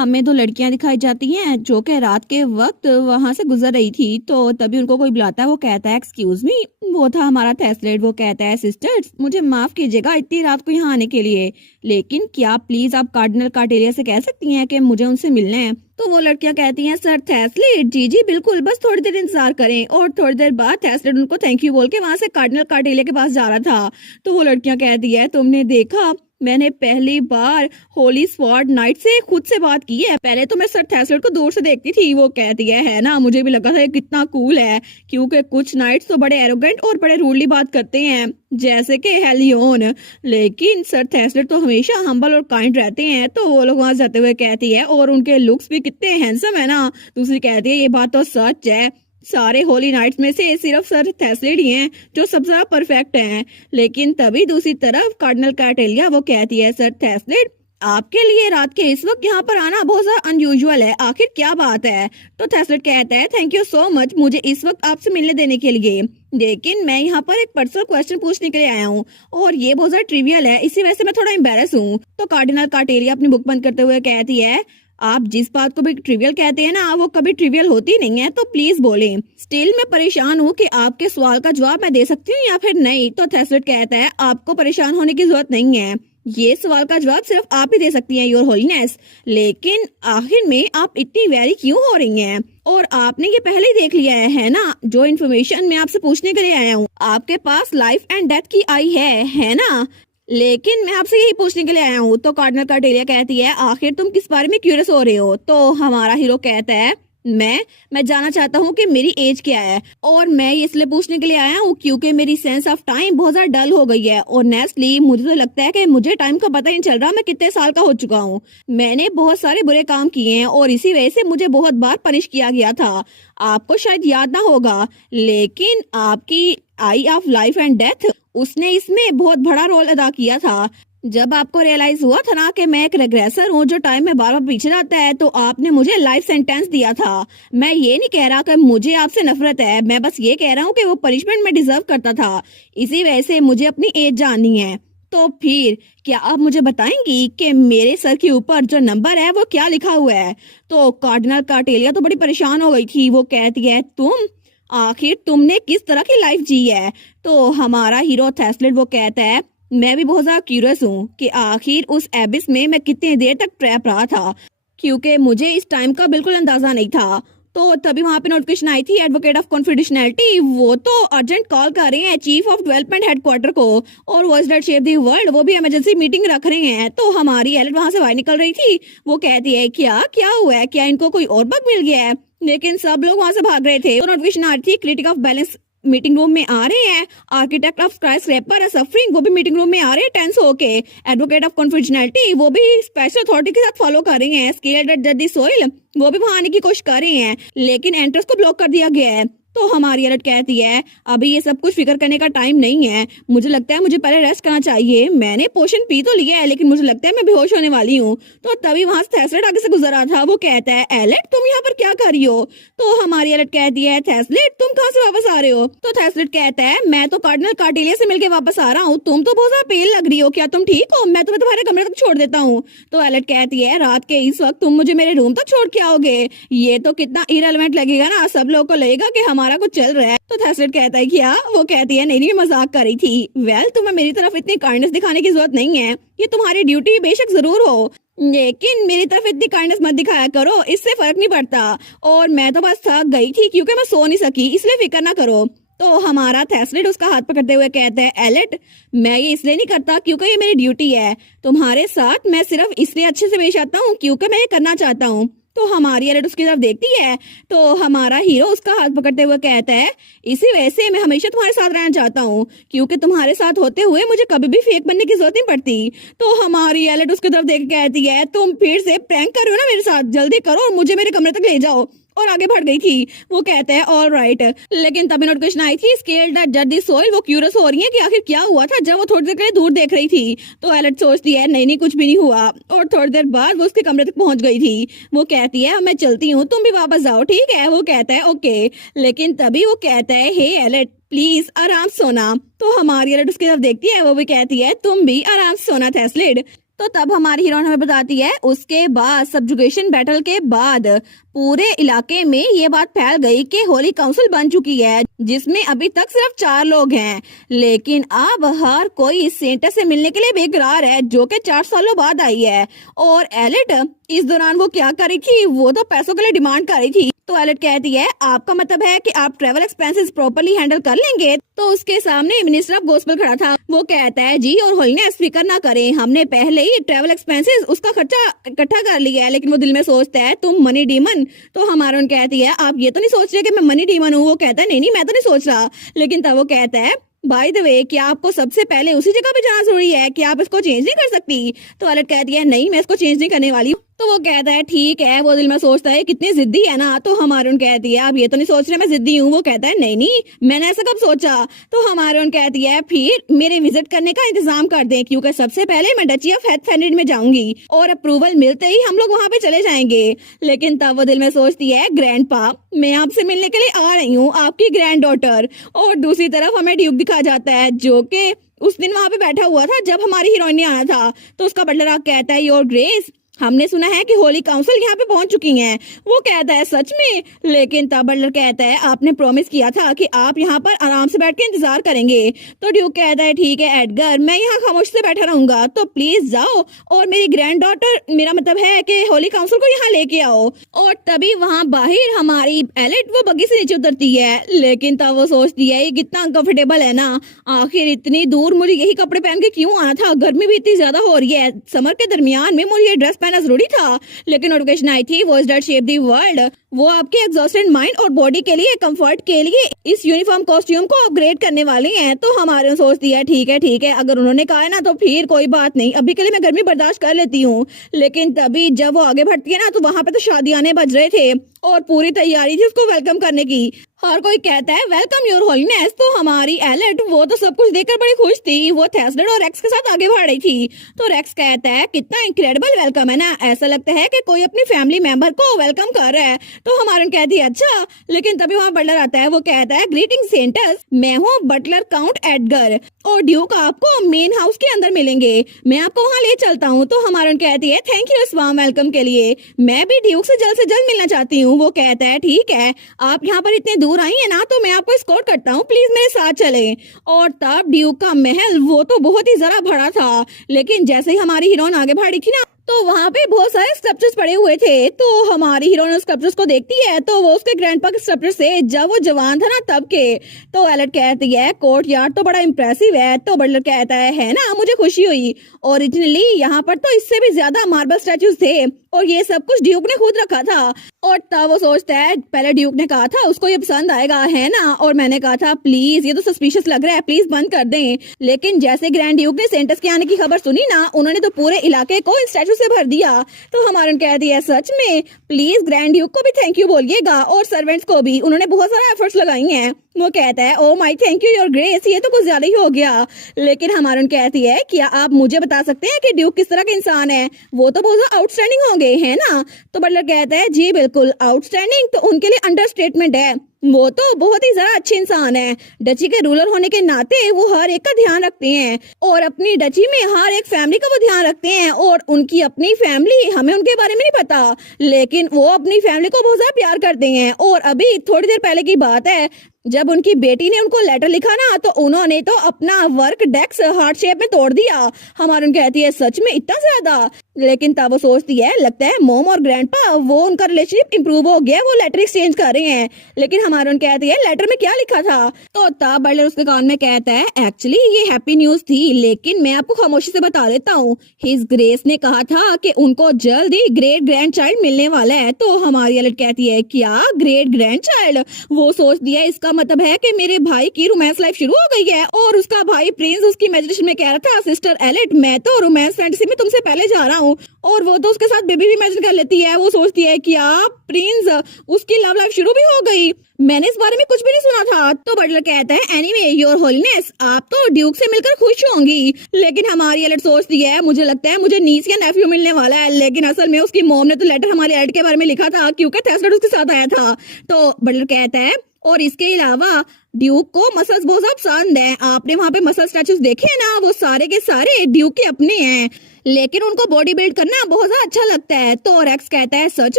हमें दो लड़कियां दिखाई जाती हैं जो कि रात के वक्त वहां से गुजर रही थी। तो तभी उनको कोई बुलाता है, वो कहता है एक्सक्यूज मी। वो था हमारा थेस्लेट। वो कहता है सिस्टर्स मुझे माफ कीजिएगा इतनी रात को यहाँ आने के लिए, लेकिन क्या प्लीज आप कार्डिनल कार्टेलिया से कह सकती हैं कि मुझे उनसे मिलना है। तो वो लड़कियां कहती हैं सर थेस्लेट जी जी बिल्कुल, बस थोड़ी देर इंतजार करें। और थोड़ी देर बाद थेस्लेट उनको थैंक यू बोल के वहां से कार्डिनल कार्टेलिया के पास जा रहा था। तो वो लड़कियां कहती है तुमने देखा, मैंने पहली बार होली स्वॉर्ड नाइट से खुद से बात की है। पहले तो मैं सर थेस्लेट को दूर से देखती थी। वो कहती है ना, मुझे भी लगा था ये कितना कूल है, क्योंकि कुछ नाइट्स तो बड़े एरोगेंट और बड़े रूडली बात करते हैं जैसे कि हेलियोन, लेकिन सर थेस्लेट तो हमेशा हम्बल और काइंड रहते हैं। तो वो लोग वहां जाते हुए कहती है और उनके लुक्स भी कितने हैंडसम है ना। दूसरी कहती है ये बात तो सच है, सारे होली नाइट्स में से सिर्फ सर थेस्लेट ही हैं जो सबसे ज्यादा परफेक्ट हैं। लेकिन तभी दूसरी तरफ कार्डिनल कार्टेलिया वो कहती है सर थेस्लेट आपके लिए रात के इस वक्त यहाँ पर आना बहुत ज्यादा अनयूजुअल है, आखिर क्या बात है। तो थेस्लेट कहता है थैंक यू सो मच मुझे इस वक्त आपसे मिलने देने के लिए, लेकिन मैं यहाँ पर एक पर्सनल क्वेश्चन पूछने के लिए आया हूँ और ये बहुत ज्यादा ट्रिवियल है, इसी वजह से मैं थोड़ा एम्बेरस हूँ। तो कार्डिनल कार्टेलिया अपनी बुक बंद करते हुए कहती है आप जिस बात को भी ट्रिवियल कहते हैं ना वो कभी ट्रिवियल होती नहीं है, तो प्लीज बोलें। स्टिल मैं परेशान हूँ कि आपके सवाल का जवाब मैं दे सकती हूँ या फिर नहीं। तो थेस्लेट कहता है आपको परेशान होने की जरूरत नहीं है, ये सवाल का जवाब सिर्फ आप ही दे सकती हैं योर होलीनेस। लेकिन आखिर में आप इतनी वेरी क्यों हो रही हैं? और आपने ये पहले ही देख लिया है ना जो इन्फॉर्मेशन मैं आपसे पूछने के लिए आया हूँ। आपके पास लाइफ एंड डेथ की आई है ना, लेकिन मैं आपसे यही पूछने के लिए आया हूँ। तो कार्डिनल कार्टेलिया कहती है आखिर तुम किस बारे में क्यूरियस हो रहे हो। तो हमारा हीरो कहता है मैं जानना चाहता हूँ कि मेरी एज क्या है, और मैं ये इसलिए पूछने के लिए आया हूँ क्योंकि मेरी सेंस ऑफ टाइम बहुत ज्यादा डल हो गई है। और नेस्टली मुझे तो लगता है कि मुझे टाइम का पता ही नहीं चल रहा मैं कितने साल का हो चुका हूँ। मैंने बहुत सारे बुरे काम किए हैं और इसी वजह से मुझे बहुत बार पनिश किया गया था। आपको शायद याद ना होगा, लेकिन आपकी आई ऑफ लाइफ एंड डेथ उसने इसमें बहुत बड़ा रोल अदा किया था। जब आपको रियलाइज हुआ था ना कि मैं एक रेग्रेसर हूँ जो टाइम में बार बार पीछे जाता है, तो आपने मुझे लाइफ सेंटेंस दिया था। मैं ये नहीं कह रहा कि मुझे आपसे नफरत है, मैं बस ये कह रहा हूँ कि वो पनिशमेंट में डिजर्व करता था, इसी वजह से मुझे अपनी एज जाननी है। तो फिर क्या आप मुझे बताएंगी कि मेरे सर के ऊपर जो नंबर है वो क्या लिखा हुआ है। तो कार्डिनल कार्टेलिया तो बड़ी परेशान हो गई थी। वो कहती है तुम आखिर तुमने किस तरह की लाइफ जी है। तो हमारा हीरो थेस्लेट वो कहता है मैं भी बहुत ज्यादा क्यूरियस हूँ कि आखिर उस एबिस में मैं कितनी देर तक ट्रैप रहा था, क्योंकि मुझे इस टाइम का बिल्कुल अंदाजा नहीं था। तो तभी वहां पे नोटिफिकेशन आई थी एडवोकेट ऑफ कॉन्फिडेंशियलिटी, वो तो अर्जेंट कॉल कर रहे हैं चीफ ऑफ डेवलपमेंट हेडक्वार्टर को, और voice that shape the world वो भी इमरजेंसी मीटिंग रख रहे हैं। तो हमारी एलेट वहां से बाहर निकल रही थी। वो कहती है क्या क्या हुआ है, क्या इनको कोई और बग मिल गया है, लेकिन सब लोग वहां से भाग रहे थे। तो नोटिफिकेशन आ रही थी critic of balance meeting room में आ रहे हैं, architect of sky scraper suffering वो भी मीटिंग रूम में आ रहे हैं टेंस होके, एडवोकेट ऑफ कॉन्फिडेंशियलिटी वो भी स्पेशल अथॉरिटी के साथ फॉलो कर रहे हैं, स्केल्ड जज सोइल वो भी वहां आने की कोशिश कर रहे हैं, लेकिन एंट्रेंस को ब्लॉक कर दिया गया है। तो हमारी अलर्ट कहती है अभी ये सब कुछ फिक्र करने का टाइम नहीं है, मुझे लगता है मुझे पहले रेस्ट करना चाहिए। मैंने पोशन पी तो लिया है लेकिन मुझे लगता है मैं बेहोश होने वाली हूँ। तो तभी वहां से थेस्लेट आगे से गुजर रहा था। वो कहता है एलेट तुम यहाँ पर क्या कर रही हो। तो हमारी अलर्ट कहती है थेस्लेट तुम कहाँ से वापस आ रहे हो। तो थेस्लेट कहता है मैं तो कार्डिनल कार्टेलिया से मिलकर वापस आ रहा हूँ, तुम तो बहुत ज्यादा पेल लग रही हो, क्या तुम ठीक हो, मैं तुम्हें तुम्हारे कमरे तक छोड़ देता हूँ। तो एलेट कहती है रात के इस वक्त तुम मुझे मेरे रूम तक छोड़ के आओगे, ये तो कितना इररिलेवेंट लगेगा ना, सब लोगों को लगेगा कि हमारा कुछ चल रहा है। तो थेस्लेट कहता है क्या। वो कहती है नहीं मैं मजाक कर रही थी। वेल तुम्हें मेरी तरफ इतनी काइंडनेस दिखाने की जरूरत नहीं है, ये तुम्हारी ड्यूटी बेशक जरूर हो, लेकिन मेरी तरफ इतनी काइंडनेस मत दिखाया करो, इससे फर्क नहीं पड़ता। और मैं तो बस थक गई थी क्योंकि मैं सो नहीं सकी, इसलिए फिक्र ना करो। तो हमारा थेस्लेट उसका हाथ पकड़ते हुए कहता है एलेट मैं ये इसलिए नहीं करता क्योंकि ये मेरी ड्यूटी है, तुम्हारे साथ मैं सिर्फ इसलिए अच्छे से पेश आता हूँ क्योंकि मैं ये करना चाहता हूँ। तो हमारी एलेट उसकी तरफ देखती है। तो हमारा हीरो उसका हाथ पकड़ते हुए कहता है इसी वजह से मैं हमेशा तुम्हारे साथ रहना चाहता हूँ, क्योंकि तुम्हारे साथ होते हुए मुझे कभी भी फेक बनने की जरूरत नहीं पड़ती। तो हमारी एलेट उसकी तरफ देख के कहती है तुम फिर से प्रैंक कर रहे हो ना मेरे साथ, जल्दी करो और मुझे मेरे कमरे तक ले जाओ। और आगे बढ़ गई थी। वो कहते हैं ऑल राइट, लेकिन तभी नोटिफिकेशन आई थी स्केल्ड जज सोइल वो क्यूरियस हो रही है कि आखिर क्या हुआ था जब वो थोड़ी देर के लिए दूर देख रही थी। तो एलेट सोचती है नहीं कुछ भी नहीं हुआ, और थोड़ी देर बाद वो उसके कमरे तक पहुंच गई थी। वो कहती है मैं चलती हूँ तुम भी वापस जाओ ठीक है। वो कहता है ओके, लेकिन तभी वो कहता है हे एलेट प्लीज आराम सोना। तो हमारी एलेट उसकी तरफ देखती है, वो भी कहती है तुम भी आराम सोना थेस्लेट। तो तब हमारी हीरोइन हमें बताती है उसके बाद सब्जुगेशन बैटल के बाद पूरे इलाके में ये बात फैल गई कि होली काउंसिल बन चुकी है जिसमें अभी तक सिर्फ 4 लोग हैं, लेकिन अब हर कोई सेंटर से मिलने के लिए बेकरार है जो कि 4 सालों बाद आई है। और एलिट इस दौरान वो क्या कर रही थी, वो तो पैसों के लिए डिमांड कर रही थी। तो एलिट कहती है आपका मतलब है कि आप ट्रेवल एक्सपेंसेस प्रॉपर्ली हैंडल कर लेंगे। तो उसके सामने मिनिस्टर ऑफ गॉस्पेल खड़ा था, वो कहता है जी और होलीनेस फिक्र ना करें, हमने पहले ही ट्रेवल एक्सपेंसेस उसका खर्चा इकट्ठा कर लिया है। लेकिन वो दिल में सोचता है तुम मनी डीमन। तो हमारा कहती है आप ये तो नहीं सोच रहे कि मैं मनी डीमन हूँ। वो कहता है नहीं मैं तो नहीं सोच रहा। लेकिन तब वो कहता है बाय द वे क्या आपको सबसे पहले उसी जगह पे जाना जरूरी है कि आप इसको चेंज नहीं कर सकती। तो एलिट कहती है नहीं मैं इसको चेंज नहीं करने वाली हूँ। तो वो कहता है ठीक है। वो दिल में सोचता है कितनी जिद्दी है ना। तो हमारून कहती है आप ये तो नहीं सोच रहे मैं जिद्दी हूँ। वो कहता है नहीं मैंने ऐसा कब सोचा। तो हमारून कहती है फिर मेरे विजिट करने का इंतजाम कर दें क्योंकि सबसे पहले मैं डची ऑफ हैथफेनिड में जाऊंगी और अप्रूवल मिलते ही हम लोग वहाँ पे चले जाएंगे। लेकिन तब वो दिल में सोचती है ग्रैंडपा मैं आपसे मिलने के लिए आ रही हूँ, आपकी ग्रैंड डॉटर। और दूसरी तरफ हमें ड्यूक दिखा जाता है जो कि उस दिन वहाँ पे बैठा हुआ था जब हमारी हीरोइन ने आना था। तो उसका बटलर आके कहता है योर ग्रेस हमने सुना है कि होली काउंसिल यहाँ पे पहुंच चुकी हैं। वो कहता है सच में। लेकिन तब बटलर कहता है आपने प्रॉमिस किया था कि आप यहाँ पर आराम से बैठ के इंतजार करेंगे। तो ड्यूक कहता है ठीक है एडगर मैं यहाँ खामोश से बैठा रहूंगा, तो प्लीज जाओ और मेरी ग्रैंड डॉटर मेरा मतलब है कि होली काउंसिल को यहाँ लेके आओ। और तभी वहाँ बाहर हमारी एलिट वो बग्गी से नीचे उतरती है। लेकिन तब वो सोचती है ये कितना अनकंफर्टेबल है ना, आखिर इतनी दूर मुझे यही कपड़े पहन के क्यों आना था, गर्मी भी इतनी ज्यादा हो रही है, समर के दरमियान में मुझे ये ड्रेस जरूरी था। लेकिन नोटिफिकेशन आई थी voice that shape the world, वो आपके एग्जॉस्टेड माइंड और बॉडी के लिए कंफर्ट के लिए इस यूनिफॉर्म कॉस्ट्यूम को अपग्रेड करने वाली हैं। तो हमारे सोचती है ठीक है अगर उन्होंने कहा है ना तो फिर कोई बात नहीं, अभी के लिए मैं गर्मी बर्दाश्त कर लेती हूँ। लेकिन तभी जब वो आगे बढ़ती है ना तो वहाँ पे तो शादियाने बज रहे थे और पूरी तैयारी थी उसको वेलकम करने की। हर कोई कहता है वेलकम योर होलीनेस। तो हमारी एलिट वो तो सब कुछ देखकर बड़ी खुश थी, वो थेस्लेड और रेक्स के साथ आगे बढ़ रही थी। तो रेक्स कहता है कितना इनक्रेडिबल वेलकम है ना, ऐसा लगता है कि कोई अपनी फैमिली मेंबर को वेलकम कर रहा है। तो हमारे कहती है अच्छा। लेकिन तभी वहाँ बटलर आता है, वो कहता है ग्रीटिंग सेंटर्स मैं हूँ बटलर काउंट एडगर और ड्यूक आपको मेन हाउस के अंदर मिलेंगे, मैं आपको वहाँ ले चलता हूँ। तो हमारे कहती है थैंक यू इस वार्म वेलकम के लिए, मैं भी ड्यूक से जल्द मिलना चाहती हूँ। वो कहता है ठीक है आप यहाँ पर इतने दूर आई है ना तो मैं आपको एस्कॉर्ट करता हूँ, प्लीज मेरे साथ चले। और तब ड्यूक का महल वो तो बहुत ही जरा बड़ा था, लेकिन जैसे ही हमारी हीरोइन आगे बढ़ी थी ना तो वहाँ पे बहुत सारे स्कल्पचर्स पड़े हुए थे। तो हमारी हीरोइन उस स्कल्पचर्स को देखती है तो वो उसके ग्रैंडपा के स्कल्पचर से जब वो जवान था ना तब के। तो एलिट कहती है कोर्ट यार्ड तो बड़ा इम्प्रेसिव है। तो बटलर कहता है ना मुझे खुशी हुई, ओरिजिनली यहाँ पर तो इससे भी ज्यादा मार्बल स्टैचूज थे और ये सब कुछ ड्यूक ने खुद रखा था। और तब वो सोचता है पहले ड्यूक ने कहा था उसको ये पसंद आएगा है ना, और मैंने कहा था प्लीज ये तो सस्पिशियस लग रहा है प्लीज बंद कर दें। लेकिन जैसे ग्रैंड ड्यूक ने सेंटर्स के आने की खबर सुनी ना उन्होंने तो पूरे इलाके को स्टैचू से भर दिया। तो हमारे कहती है सच में, प्लीज ग्रैंड ड्यूक को भी थैंक यू बोलिएगा और सर्वेंट्स को भी, उन्होंने बहुत सारे एफर्ट्स लगाई हैं। वो कहता है oh my thank you your grace, ये तो कुछ ज्यादा ही हो गया। लेकिन हमारे कहती है क्या आप मुझे बता सकते हैं कि ड्यूक किस तरह के इंसान है, वो तो बहुत आउटस्टैंडिंग होंगे है ना। तो बटलर कहता है जी बिल्कुल आउटस्टैंडिंग तो उनके लिए अंडरस्टेटमेंट है, वो तो बहुत ही जरा अच्छे इंसान है। डची के रूलर होने के नाते वो हर एक का ध्यान रखते हैं और अपनी डची में हर एक फैमिली का वो ध्यान रखते हैं और उनकी अपनी फैमिली हमें उनके बारे में नहीं पता, लेकिन वो अपनी फैमिली को बहुत ज्यादा प्यार करते हैं। और अभी थोड़ी देर पहले की बात है जब उनकी बेटी ने उनको लेटर लिखा ना तो उन्होंने तो अपना वर्क डेस्क हार्ट शेप में तोड़ दिया। हमारे कहती है सच में इतना ज्यादा। लेकिन तब वो सोचती है लगता है मोम और ग्रैंडपा वो उनका रिलेशनशिप इंप्रूव हो गया, वो लेटर एक्सचेंज कर रहे हैं। लेकिन हमारे कहती है लेटर में क्या लिखा था। तो तब बटलर उसके कान में कहता है एक्चुअली ये हैप्पी न्यूज थी, लेकिन मैं आपको खामोशी से बता देता हूँ हिज ग्रेस ने कहा था कि उनको जल्द ही ग्रेट ग्रैंड चाइल्ड मिलने वाला है। तो हमारी एलिट कहती है क्या ग्रेट ग्रैंड चाइल्ड। वो सोचती है इसका मतलब है कि मेरे भाई की रोमांस लाइफ शुरू हो गई है। और उसका भाई प्रिंस उसकी इमेजिनेशन में कह रहा था सिस्टर एलिट मैं तो रोमांस फैंटेसी में तुमसे पहले जा रहा हूँ, और वो तो उसके साथ बेबी भी इमेजिन कर लेती है। वो सोचती है क्या प्रिंस उसकी लव लाइफ शुरू भी हो गई, मैंने इस बारे में कुछ भी नहीं सुना था। तो बटलर कहता है एनीवे योर होलीनेस आप तो ड्यूक से मिलकर खुश होंगी। लेकिन हमारी एलिट सोचती है मुझे लगता है मुझे नीस या नेफ्यू मिलने वाला है, लेकिन असल में उसकी मॉम ने तो लेटर हमारी एलिट के बारे में लिखा था क्योंकि थेस्लेड उसके साथ आया था। तो बटलर कहता है और इसके अलावा ड्यूक को मसल्स बहुत ज्यादा पसंद है, आपने वहाँ पे मसल स्टैचूज देखे हैं ना वो सारे के सारे ड्यूक के अपने हैं। लेकिन उनको बॉडी बिल्ड करना बहुत ज्यादा अच्छा लगता है। तो रेक्स कहता है सच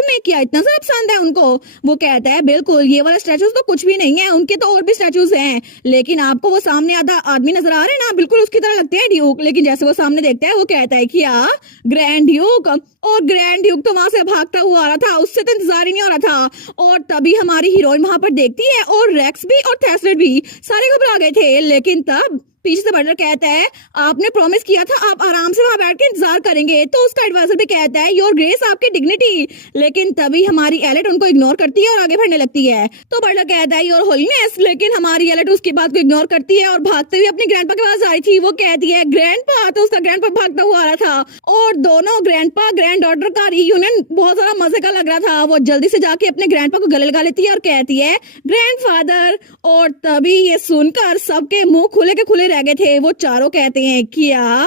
में क्या इतना ज्यादा पसंद है उनको? वो कहता है बिल्कुल, ये वाला स्टैचूज तो कुछ भी नहीं है, उनके तो और भी स्टैचूज हैं। लेकिन आपको वो सामने आधा आदमी नजर आ रहे हैं ना, बिल्कुल उसकी तरह लगते हैं ड्यूक। लेकिन जैसे वो सामने देखता है वो कहता है क्या ग्रैंड ड्यूक? और ग्रैंड ड्यूक तो वहां से भागता हुआ आ रहा था, उससे तो इंतजार ही नहीं हो रहा था। और तभी हमारी हीरोइन वहां पर देखती है और रेक्स भी और थेस्लेट भी सारे घबरा गए थे। लेकिन तब पीछे से बटलर कहता है आपने प्रॉमिस किया था आप आराम से वहां बैठ के इंतजार करेंगे। तो उसका एडवाइजर भी कहता है योर ग्रेस आपकी डिग्निटी। लेकिन तभी हमारी एलेट उनको इग्नोर करती है और आगे बढ़ने लगती है। तो बटलर कहता है योर होलीनेस। लेकिन हमारी एलेट उसकी बात को इग्नोर करती है और भागते हुए अपनी ग्रैंडपा के पास आ रही थी। वो कहती है ग्रैंडपा। तो उसका ग्रैंडपा भागता हुआ आ रहा था और दोनों ग्रैंडपा ग्रैंड डॉटर का रियूनियन बहुत ज्यादा मजे का लग रहा था। वो जल्दी से जाके अपने ग्रैंडपा को गले लगा लेती है और कहती है ग्रैंडफादर। और तभी ये सुनकर सबके मुंह खुले के खुले रह गए थे। वो चारों कहते हैं क्या?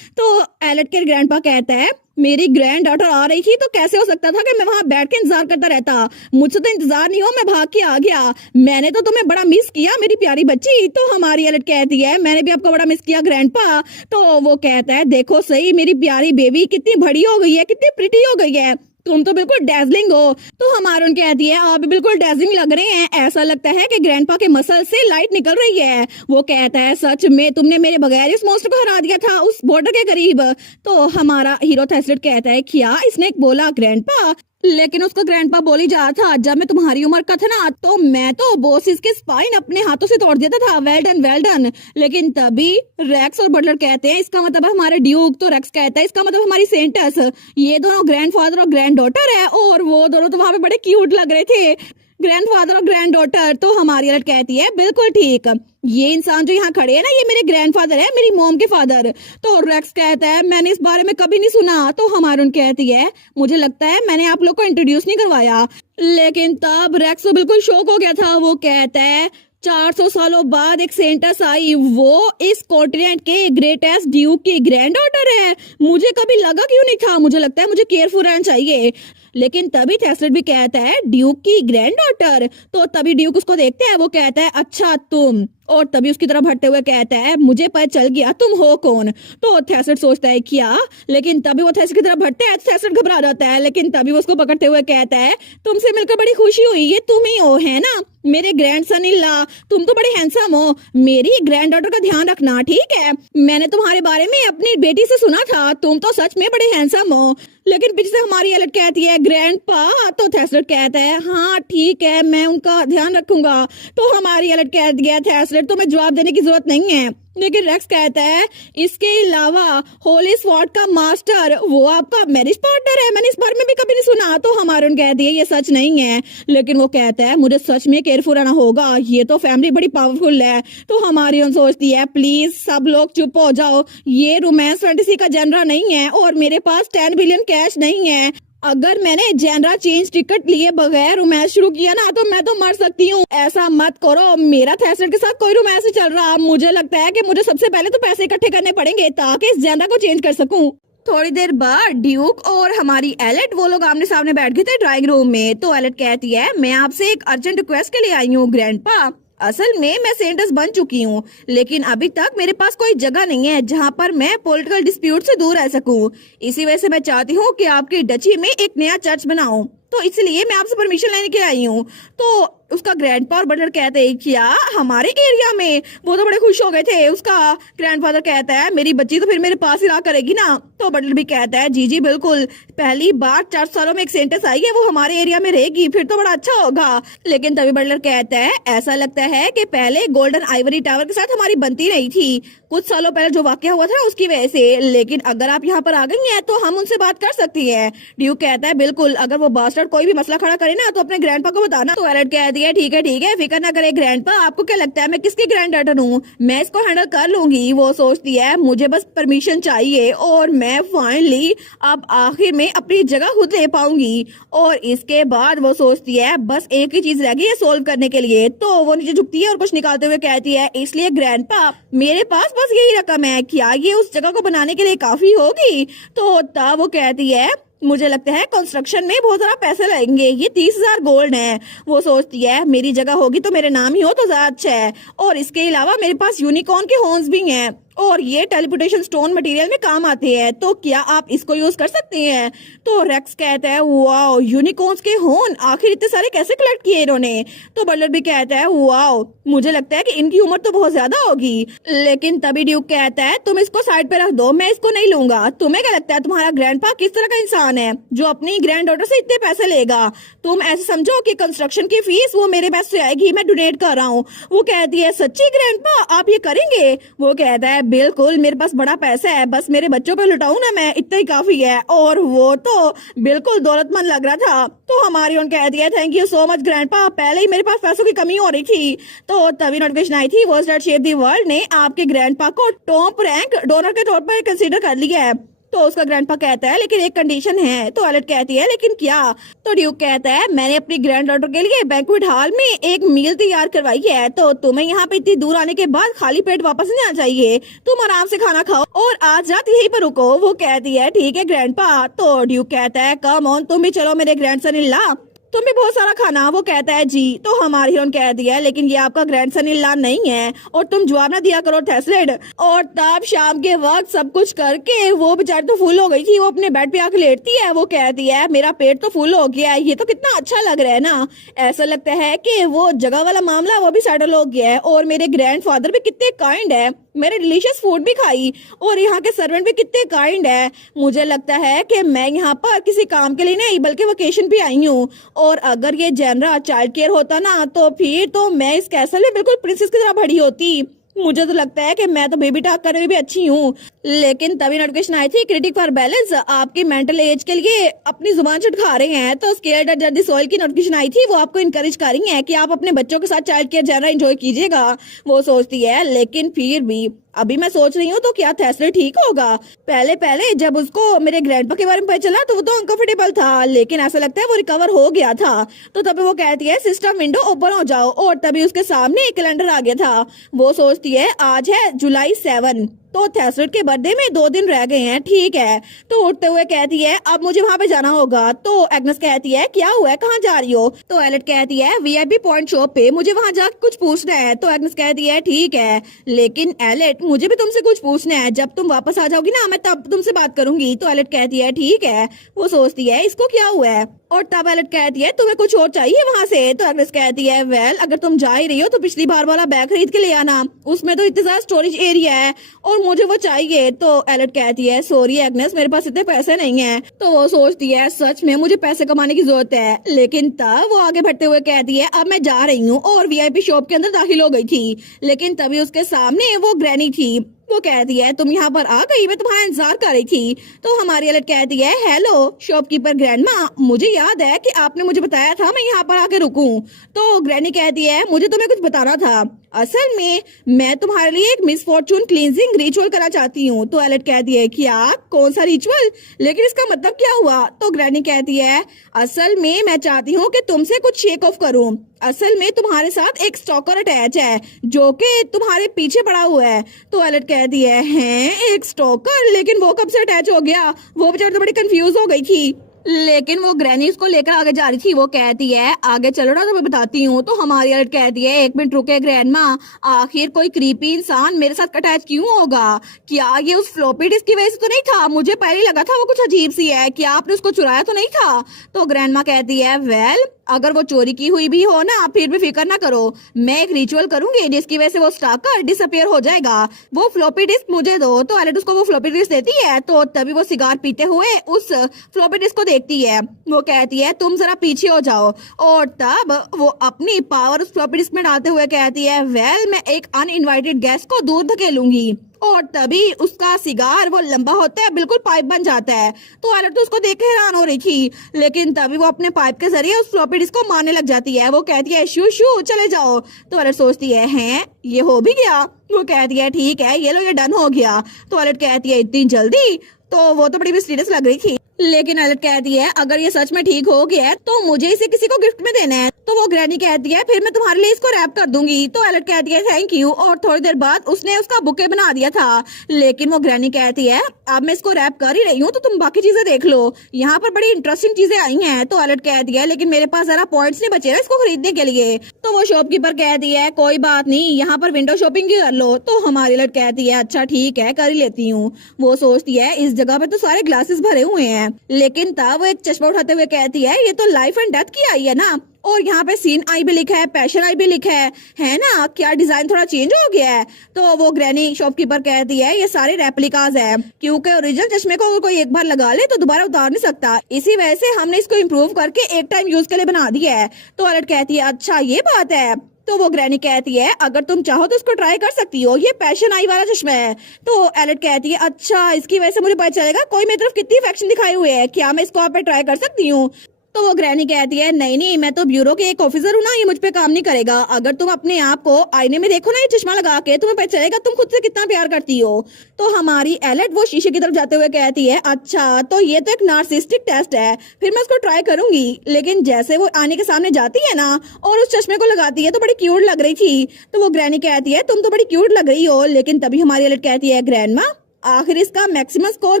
तो एलेट के ग्रैंडपा कहता है मेरी ग्रैंड डॉटर आ रही थी तो कैसे हो सकता था कि मैं वहां बैठ के इंतजार करता रहता? मुझसे तो इंतजार नहीं हो, मैं भाग के आ गया। मैंने तो तुम्हें बड़ा मिस किया मेरी प्यारी बच्ची। तो हमारी एलेट कहती है मैंने भी आपको बड़ा मिस किया ग्रैंडपा। तो वो कहता है देखो सही मेरी प्यारी बेबी कितनी बड़ी हो गई है, कितनी प्रिटी हो गई है, तुम तो बिल्कुल डैजलिंग हो। तो हमारून कहती है आप बिल्कुल डैजलिंग लग रहे हैं, ऐसा लगता है कि ग्रैंडपा के मसल से लाइट निकल रही है। वो कहता है सच में तुमने मेरे बगैर इस मॉन्स्टर को हरा दिया था उस बॉर्डर के करीब। तो हमारा हीरो थेस्लेट कहता है क्या इसने बोला ग्रैंडपा? लेकिन उसका ग्रैंडपा बोली जा रहा था जब मैं तुम्हारी उम्र का था ना तो मैं तो बॉस इसके स्पाइन अपने हाथों से तोड़ देता था, वेल डन वेल डन। लेकिन तभी रेक्स और बटलर कहते हैं इसका मतलब हमारे ड्यूक। तो रेक्स कहता है इसका मतलब हमारी सेंटस। ये दोनों ग्रैंडफादर और ग्रैंड डॉटर है और वो दोनों तो वहां पे बड़े क्यूट लग रहे थे, ग्रैंडफादर और ग्रैंड डॉटर। तो हमारी एलेट कहती है बिल्कुल ठीक, ये इंसान जो यहाँ खड़े हैं ना ये मेरे ग्रैंडफादर है, मेरी मॉम के फादर। तो रेक्स कहता है मैंने इस बारे में कभी नहीं सुना। तो हमारून कहती है मुझे लगता है मैंने आप लोग को इंट्रोड्यूस नहीं करवाया। लेकिन तब रेक्स तो बिल्कुल शॉक हो गया था। वो कहता है 400 सालों बाद एक सेंटस आई, वो इस कॉन्टिनेंट के ग्रेटेस्ट ड्यूक की ग्रैंड डॉटर है। मुझे कभी लगा क्यों नहीं था, मुझे लगता है मुझे केयरफुल रहना चाहिए। लेकिन तभी थेस्लेट भी कहता है ड्यूक की ग्रैंड डॉटर। तो तभी ड्यूक उसको देखते हैं, वो कहता है अच्छा तुम। और तभी उसकी तरफ हटते हुए कहता है मुझे पता चल गया तुम हो कौन। तो थेस्लेट सोचता है क्या? लेकिन तभी वो थेस्लेट की तरफ बढ़ते हैं, थेस्लेट घबरा जाता है। लेकिन तभी वो उसको पकड़ते हुए कहता है तुमसे मिलकर बड़ी खुशी हुई, ये तुम ही हो है ना मेरे ग्रैंड सन इन लॉ, तुम तो बड़े हैंडसम हो। मेरी ग्रैंड डॉटर का ध्यान रखना ठीक है, मैंने तुम्हारे बारे में अपनी बेटी से सुना था, तुम तो सच में बड़े हैंडसम हो। लेकिन पीछे से हमारी एलेट कहती है ग्रैंडपा। तो थेस्लेट कहता है हाँ ठीक है मैं उनका ध्यान रखूंगा। तो हमारी एलेट कहती है थेस्लेट तुम्हें जवाब देने की जरूरत नहीं है। लेकिन रेक्स कहता है इसके अलावा होली स्वॉर्ड का मास्टर वो आपका मैरिज पार्टनर है, मैंने इस बारे में भी कभी नहीं सुना। तो हमारून कहती है ये सच नहीं है। लेकिन वो कहता है मुझे सच में केयरफुल रहना होगा, ये तो फैमिली बड़ी पावरफुल है। तो हमारी सोचती है प्लीज सब लोग चुप हो जाओ, ये रोमांस फैंटेसी का जनरा नहीं है और मेरे पास 10 बिलियन कैश नहीं है। अगर मैंने जनरा चेंज टिकट लिए बगैर रोमांस शुरू किया ना तो मैं तो मर सकती हूँ। ऐसा मत करो, मेरा थेस्लेट के साथ कोई रोमांस नहीं चल रहा। मुझे लगता है कि मुझे सबसे पहले तो पैसे इकट्ठे करने पड़ेंगे ताकि इस जनरा को चेंज कर सकूं। थोड़ी देर बाद ड्यूक और हमारी एलेट वो लोग आमने सामने बैठ गए थे ड्राइंग रूम में। तो एलेट कहती है मैं आपसे एक अर्जेंट रिक्वेस्ट के लिए आई हूँ ग्रैंडपा। असल में मैं सेंटस बन चुकी हूँ लेकिन अभी तक मेरे पास कोई जगह नहीं है जहाँ पर मैं पॉलिटिकल डिस्प्यूट से दूर रह सकूँ। इसी वजह से मैं चाहती हूँ कि आपकी डची में एक नया चर्च बनाऊं, तो इसलिए मैं आपसे परमिशन लेने के लिए आई हूँ। तो उसका ग्रैंडपा और बटलर कहते हैं क्या हमारे एरिया में? वो तो बड़े खुश हो गए थे। उसका ग्रैंडफादर कहता है मेरी बच्ची तो फिर मेरे पास ही रहा करेगी ना। तो बटलर भी कहता है जी जी बिल्कुल, पहली बार 4 सालों में एक सेंटस आई है, वो हमारे एरिया में रहेगी, फिर तो बड़ा अच्छा होगा। लेकिन तभी बटलर कहता है ऐसा लगता है कि पहले गोल्डन आइवरी टावर के साथ हमारी बनती नहीं थी, कुछ सालों पहले जो वाकया हुआ था ना उसकी वजह से। लेकिन अगर आप यहाँ पर आ गई हैं तो हम उनसे बात कर सकती है। ड्यूक कहता है बिल्कुल, अगर वो बास्टर्ड कोई भी मसला खड़ा करे ना तो अपने ग्रैंडपा को बताना। तो एलेट कहती है ठीक है फिक्र ना करे ग्रैंडपा, आपको क्या लगता है मैं किसकी ग्रैंड डॉटर हूँ, मैं इसको हैंडल कर लूंगी। वो सोचती है मुझे बस परमिशन चाहिए और मैं फाइनली अब आखिर में अपनी जगह खुद ले पाऊंगी। और इसके बाद वो सोचती है बस एक ही चीज रह गई है सोल्व करने के लिए। तो वो नीचे झुकती है और कुछ निकालते हुए कहती है इसलिए ग्रैंडपा मेरे पास बस यही रकम है, क्या ये उस जगह को बनाने के लिए काफी होगी? तो तब वो कहती है मुझे लगता है कंस्ट्रक्शन में बहुत सारा पैसे लगेंगे, ये 30,000 गोल्ड है। वो सोचती है मेरी जगह होगी तो मेरे नाम ही हो तो ज्यादा अच्छा है, और इसके अलावा मेरे पास यूनिकॉर्न के हॉर्न्स भी हैं। और ये टेलीपोर्टेशन स्टोन मटेरियल में काम आते हैं, तो क्या आप इसको यूज कर सकते हैं? तो रेक्स कहता है वाओ, यूनिकॉर्न्स के हॉर्न आखिर इतने सारे कैसे कलेक्ट किए इन्होंने? तो बटलर भी कहता है वाओ, मुझे लगता है कि इनकी उम्र तो बहुत ज्यादा होगी। लेकिन तभी ड्यूक कहता है तुम इसको साइड पे रख दो, मैं इसको नहीं लूंगा। तुम्हें क्या लगता है तुम्हारा ग्रैंडपा किस तरह का इंसान है जो अपनी ग्रैंड डॉटर से इतने पैसे लेगा? तुम ऐसे समझो कि कंस्ट्रक्शन की फीस वो मेरे पैसे से आएगी, मैं डोनेट कर रहा हूँ। वो कहती है सच्ची ग्रैंडपा आप ये करेंगे? वो कहता है बिल्कुल, मेरे पास बड़ा पैसा है, बस मेरे बच्चों पे लुटाऊं ना मैं, इतना ही काफी है। और वो तो बिल्कुल दौलतमंद लग रहा था। तो हमारी उन कहती है thank you so much grandpa, पहले ही मेरे पास पैसों की कमी हो रही थी। तो तभी नोटिफिकेशन आई थी world that shape the world ने आपके ग्रैंडपा को टॉप रैंक डोनर के तौर पर कंसीडर कर लिया है। तो उसका ग्रैंडपा कहता है लेकिन एक कंडीशन है। तो एलेट कहती है लेकिन क्या? तो ड्यूक कहता है मैंने अपनी ग्रैंड डॉटर के लिए बैंक्वेट हॉल में एक मील तैयार करवाई है, तो तुम्हें यहाँ पे इतनी दूर आने के बाद खाली पेट वापस नहीं आना चाहिए। तुम आराम से खाना खाओ और आज रात यहीं पर रुको। वो कहती है ठीक है ग्रैंडपा। तो ड्यूक कहता है कम ऑन, तुम भी चलो मेरे ग्रैंडसन इन लॉ, तुम भी बहुत सारा खाना। वो कहता है जी। तो हमारी हीरोइन कह दिया लेकिन ये आपका ग्रैंडसन इन लॉ नहीं है और तुम जवाब ना दिया करो थेस्लेड। और तब शाम के वक्त सब कुछ करके वो बेचारी तो फुल हो गई थी, वो अपने बेड पे आके लेटती है। वो कहती है मेरा पेट तो फुल हो गया है, ये तो कितना अच्छा लग रहा है ना। ऐसा लगता है कि वो जगह वाला मामला वो भी सेटल हो गया है और मेरे ग्रैंडफादर भी कितने काइंड है, मेरे डिलीशियस फूड भी खाई और यहाँ के सर्वेंट भी कितने काइंड है। मुझे लगता है कि मैं यहाँ पर किसी काम के लिए नहीं बल्कि वेकेशन पे आई हूँ। और अगर ये जनरल चाइल्ड केयर होता ना तो फिर तो मैं इस कैसल में बिल्कुल प्रिंसेस की तरह बड़ी होती। मुझे तो लगता है कि मैं तो बेबी टॉक करने में भी अच्छी हूँ। लेकिन तभी नोटिफिकेशन आई थी क्रिटिक फॉर बैलेंस आपकी मेंटल एज के लिए अपनी जुबान चटका रहे हैं। तो स्केल्ड एट द सोइल की नोटिफिकेशन आई थी, वो आपको इनकरेज कर रही है कि आप अपने बच्चों के साथ चाइल्ड केयर जनरल एंजॉय कीजिएगा। वो सोचती है लेकिन फिर भी अभी मैं सोच रही हूँ तो क्या थेस्ले ठीक होगा? पहले पहले जब उसको मेरे ग्रैंडपा के बारे में पता चला तो वो तो अनकंफर्टेबल था, लेकिन ऐसा लगता है वो रिकवर हो गया था। तो तभी वो कहती है सिस्टम विंडो ओपन हो जाओ और तभी उसके सामने एक कैलेंडर आ गया था। वो सोचती है आज है जुलाई 7, तो थेस्लेड के बर्थडे में 2 दिन रह गए हैं। ठीक है, तो उठते हुए कहती है अब मुझे वहाँ पे जाना होगा। तो एग्नेस कहती है क्या हुआ है, कहाँ जा रही हो? तो एलेट कहती है वीआईपी पॉइंट शॉप पे, मुझे वहाँ जाकर कुछ पूछना है। तो एग्नेस कहती है ठीक है, लेकिन एलेट मुझे भी तुमसे कुछ पूछना है, जब तुम वापस आ जाओगी ना मैं तब तुमसे बात करूंगी। तो एलेट कहती है ठीक है। वो सोचती है इसको क्या हुआ है और तब एलेट कहती है तुम्हें कुछ और चाहिए वहाँ से? तो एग्नेस कहती है वेल अगर तुम जा ही रही हो तो पिछली बार वाला बैग खरीद के ले आना, उसमें तो इतना स्टोरेज एरिया है और मुझे वो चाहिए। तो एलेट कहती है सॉरी एग्नेस मेरे पास इतने पैसे नहीं हैं। तो वो सोचती है सच में मुझे पैसे कमाने की जरूरत है, लेकिन तब वो आगे बढ़ते हुए कहती है अब मैं जा रही हूँ और वीआईपी शॉप के अंदर दाखिल हो गई थी, लेकिन तभी उसके सामने वो ग्रैनी थी। वो कहती है तुम यहाँ पर आ गई, मैं तुम्हारा इंतजार कर रही थी। तो हमारी एलेट कहती है हेलो शॉपकीपर ग्रैंडमा, मुझे याद है कि आपने मुझे बताया था मैं यहाँ पर आके रुकूं। तो ग्रैनी कहती है मुझे तुम्हें कुछ बताना था, असल में मैं तुम्हारे लिए एक मिस फॉर्चून क्लींजिंग रिचुअल करना चाहती हूँ। तो एलेट कहती है क्या, कौन सा रिचुअल, लेकिन इसका मतलब क्या हुआ? तो ग्रैनी कहती है असल में मैं चाहती हूँ कि तुमसे कुछ शेक ऑफ करूँ। असल में तुम्हारे साथ एक स्टॉकर अटैच है जो कि तुम्हारे पीछे पड़ा हुआ है। तो एलेट कहती है हैं एक स्टॉकर, लेकिन वो कब से अटैच हो गया? वो बेचारी तो बड़ी कंफ्यूज हो गई थी, लेकिन वो ग्रैनी उसको लेकर आगे जा रही थी। वो कहती है आगे चलो ना तो मैं बताती हूँ। तो हमारी एलेट कहती है एक मिनट रुके ग्रैंडमा, आखिर कोई क्रीपी इंसान मेरे साथ अटैच क्यों होगा? क्या ये उस फ्लॉपी डिस्क की वजह से तो नहीं था? मुझे पहले लगा था वो कुछ अजीब सी है, क्या आपने उसको चुराया तो नहीं था? तो ग्रैंडमा कहती है वेल अगर वो चोरी की हुई भी हो ना फिर भी फिक्र ना करो, मैं एक रिचुअल करूंगी जिसकी वजह से वो स्टॉकर डिसअपियर हो जाएगा। वो फ्लॉपी डिस्क मुझे दो। तो एलेट उसको वो फ्लॉपी डिस्क देती है। तो तभी वो सिगार पीते हुए उस फ्लॉपी डिस्क को देखती है। वो कहती है तुम जरा पीछे हो जाओ और तब वो अपनी पावर उस फ्लॉपी डिस्क में डालते हुए कहती है वेल मैं एक अनइनवाइटेड गेस्ट को दूर धकेलूंगी। और तभी उसका सिगार वो लंबा होता है, बिल्कुल पाइप बन जाता है। तो एलेट तो उसको देख के हैरान हो रही थी, लेकिन तभी वो अपने पाइप के जरिए उस फ्लॉपी डिस्क को मारने लग जाती है। वो कहती है शू शू चले जाओ। तो एलेट सोचती है हैं ये हो भी गया? वो कहती है ठीक है ये लो ये डन हो गया। तो एलेट कहती है इतनी जल्दी? तो वो तो बड़ी मिस्टीरियस लग रही थी, लेकिन एलेट कहती है अगर ये सच में ठीक हो गया है तो मुझे इसे किसी को गिफ्ट में देना है। तो तो वो ग्रैनी कहती है फिर मैं तुम्हारे लिए इसको रैप कर दूंगी। तो एलेट कहती है थैंक यू, और थोड़ी देर बाद उसने उसका बुके बना दिया था। लेकिन वो ग्रैनी कहती है अब मैं इसको रैप कर ही रही हूँ तो तुम बाकी चीजें देख लो, यहाँ पर बड़ी इंटरेस्टिंग चीजें आई हैं। तो एलेट कहती है लेकिन मेरे पास जरा पॉइंट्स नहीं बचे ना इसको खरीदने के लिए। तो वो शॉपकीपर कहती है कोई बात नहीं, यहाँ पर विंडो शॉपिंग ही कर लो। तो हमारी एलेट कहती है अच्छा ठीक है कर ही लेती हूँ। वो सोचती है इस जगह पे तो सारे ग्लासेस भरे हुए हैं, लेकिन तब वो एक चश्मा उठाते हुए कहती है ये तो लाइफ एंड डेथ की आई है ना, और यहाँ पे सीन आई भी लिखा है, पैशन आई भी लिखा है ना, क्या डिजाइन थोड़ा चेंज हो गया है। तो वो ग्रैनी शॉपकीपर कहती है ये सारे रेप्लिकाज है, क्योंकि ओरिजिनल चश्मे को अगर कोई एक बार लगा ले तो दोबारा उतार नहीं सकता, इसी वजह से हमने इसको इम्प्रूव करके एक टाइम यूज के लिए बना दिया है। तो एलेट कहती है अच्छा ये बात है। तो वो ग्रैनी कहती है अगर तुम चाहो तो इसको ट्राई कर सकती हो, ये पैशन आई वाला चश्मा है। तो एलेट कहती है अच्छा इसकी वजह से मुझे पता चलेगा कोई मेरी तरफ कितनी अफेक्शन दिखाए हुए है, क्या मैं इसको आप पे ट्राई कर सकती हूँ। तो वो ग्रैनी कहती है नहीं नहीं मैं तो ब्यूरो के एक ऑफिसर हूँ ना, ये मुझ पे काम नहीं करेगा। अगर तुम अपने आप को आईने में देखो ना ये चश्मा लगा के, तुम्हें पता चलेगा तुम खुद से कितना प्यार करती हो। तो हमारी एलेट वो शीशे की तरफ जाते हुए कहती है अच्छा तो ये तो एक नार्सिस्टिक टेस्ट है, फिर मैं उसको ट्राई करूंगी। लेकिन जैसे वो आने के सामने जाती है ना और उस चश्मे को लगाती है तो बड़ी क्यूट लग रही थी। तो वो ग्रैनी कहती है तुम तो बड़ी क्यूट लग रही हो। लेकिन तभी हमारी एलेट कहती है ग्रैंडमा आखिर इसका मैक्सिमम स्कोर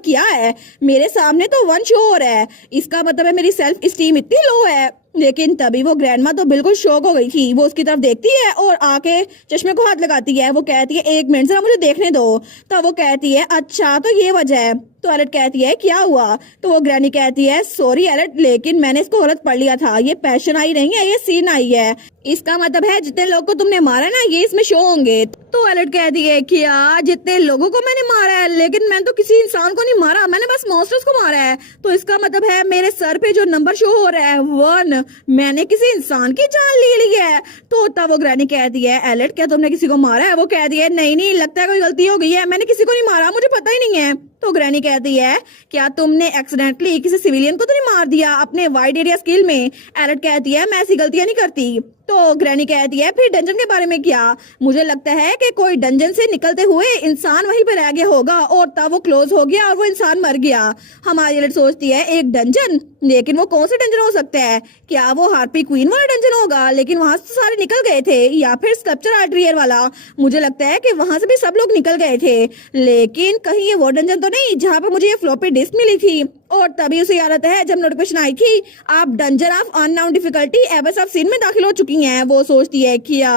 क्या है, मेरे सामने तो 1 शो हो रहा है, इसका मतलब है मेरी सेल्फ स्टीम इतनी लो है। लेकिन तभी वो ग्रैंडमा तो बिल्कुल शॉक हो गई थी, वो उसकी तरफ देखती है और आके चश्मे को हाथ लगाती है। वो कहती है एक मिनट जरा मुझे देखने दो। तो वो कहती है अच्छा तो ये वजह है। तो एलेट कहती है क्या हुआ। तो वो ग्रैनी कहती है सॉरी एलेट लेकिन मैंने इसको गलत पढ़ लिया था, ये पैशन आई नहीं है ये सीन आई है, इसका मतलब है जितने लोग को तुमने मारा ना ये इसमें शो होंगे। तो एलेट कहती है क्या जितने लोगों को मैंने मारा है, लेकिन मैंने तो किसी इंसान को नहीं मारा, मैंने बस मॉन्स्टर्स को मारा है। तो इसका मतलब है मेरे सर पे जो नंबर शो हो रहा है 1, मैंने किसी इंसान की जान ले ली है। तो तब वो ग्रैनी कहती है एलेट क्या तुमने किसी को मारा है। वो कहती है नहीं नहीं लगता है कोई गलती हो गई है, मैंने किसी को नहीं मारा, मुझे पता ही नहीं है। तो ग्रैनी कहती है क्या तुमने एक्सीडेंटली किसी सिविलियन को तो नहीं मार दिया अपने वाइड एरिया स्किल में। एलेट कहती है मैं ऐसी गलतियां नहीं करती। तो ग्रैनी कहती है फिर डंजन के बारे में क्या, मुझे लगता है कि कोई डंजन से निकलते हुए इंसान वहीं पे रह गया होगा और तब वो क्लोज हो गया और वो इंसान मर गया। हमारी एलेट सोचती है एक डंजन, लेकिन वो कौन से डंजन हो सकता है, क्या वो हार्पी क्वीन वाला डंजन होगा, लेकिन वहां से सारे निकल गए थे, या फिर स्कल्पचर आर्ट्रियर वाला, मुझे लगता है कि वहां से भी सब लोग निकल गए थे। लेकिन कहीं ये वो डंजन तो नहीं जहाँ पर मुझे ये फ्लॉपी डिस्क मिली थी। और तभी उसे याद आता है जब नोटिफिकेशन आई थी आप dungeon of unknown difficulty abyss of scene में दाखिल हो चुकी हैं। वो सोचती है क्या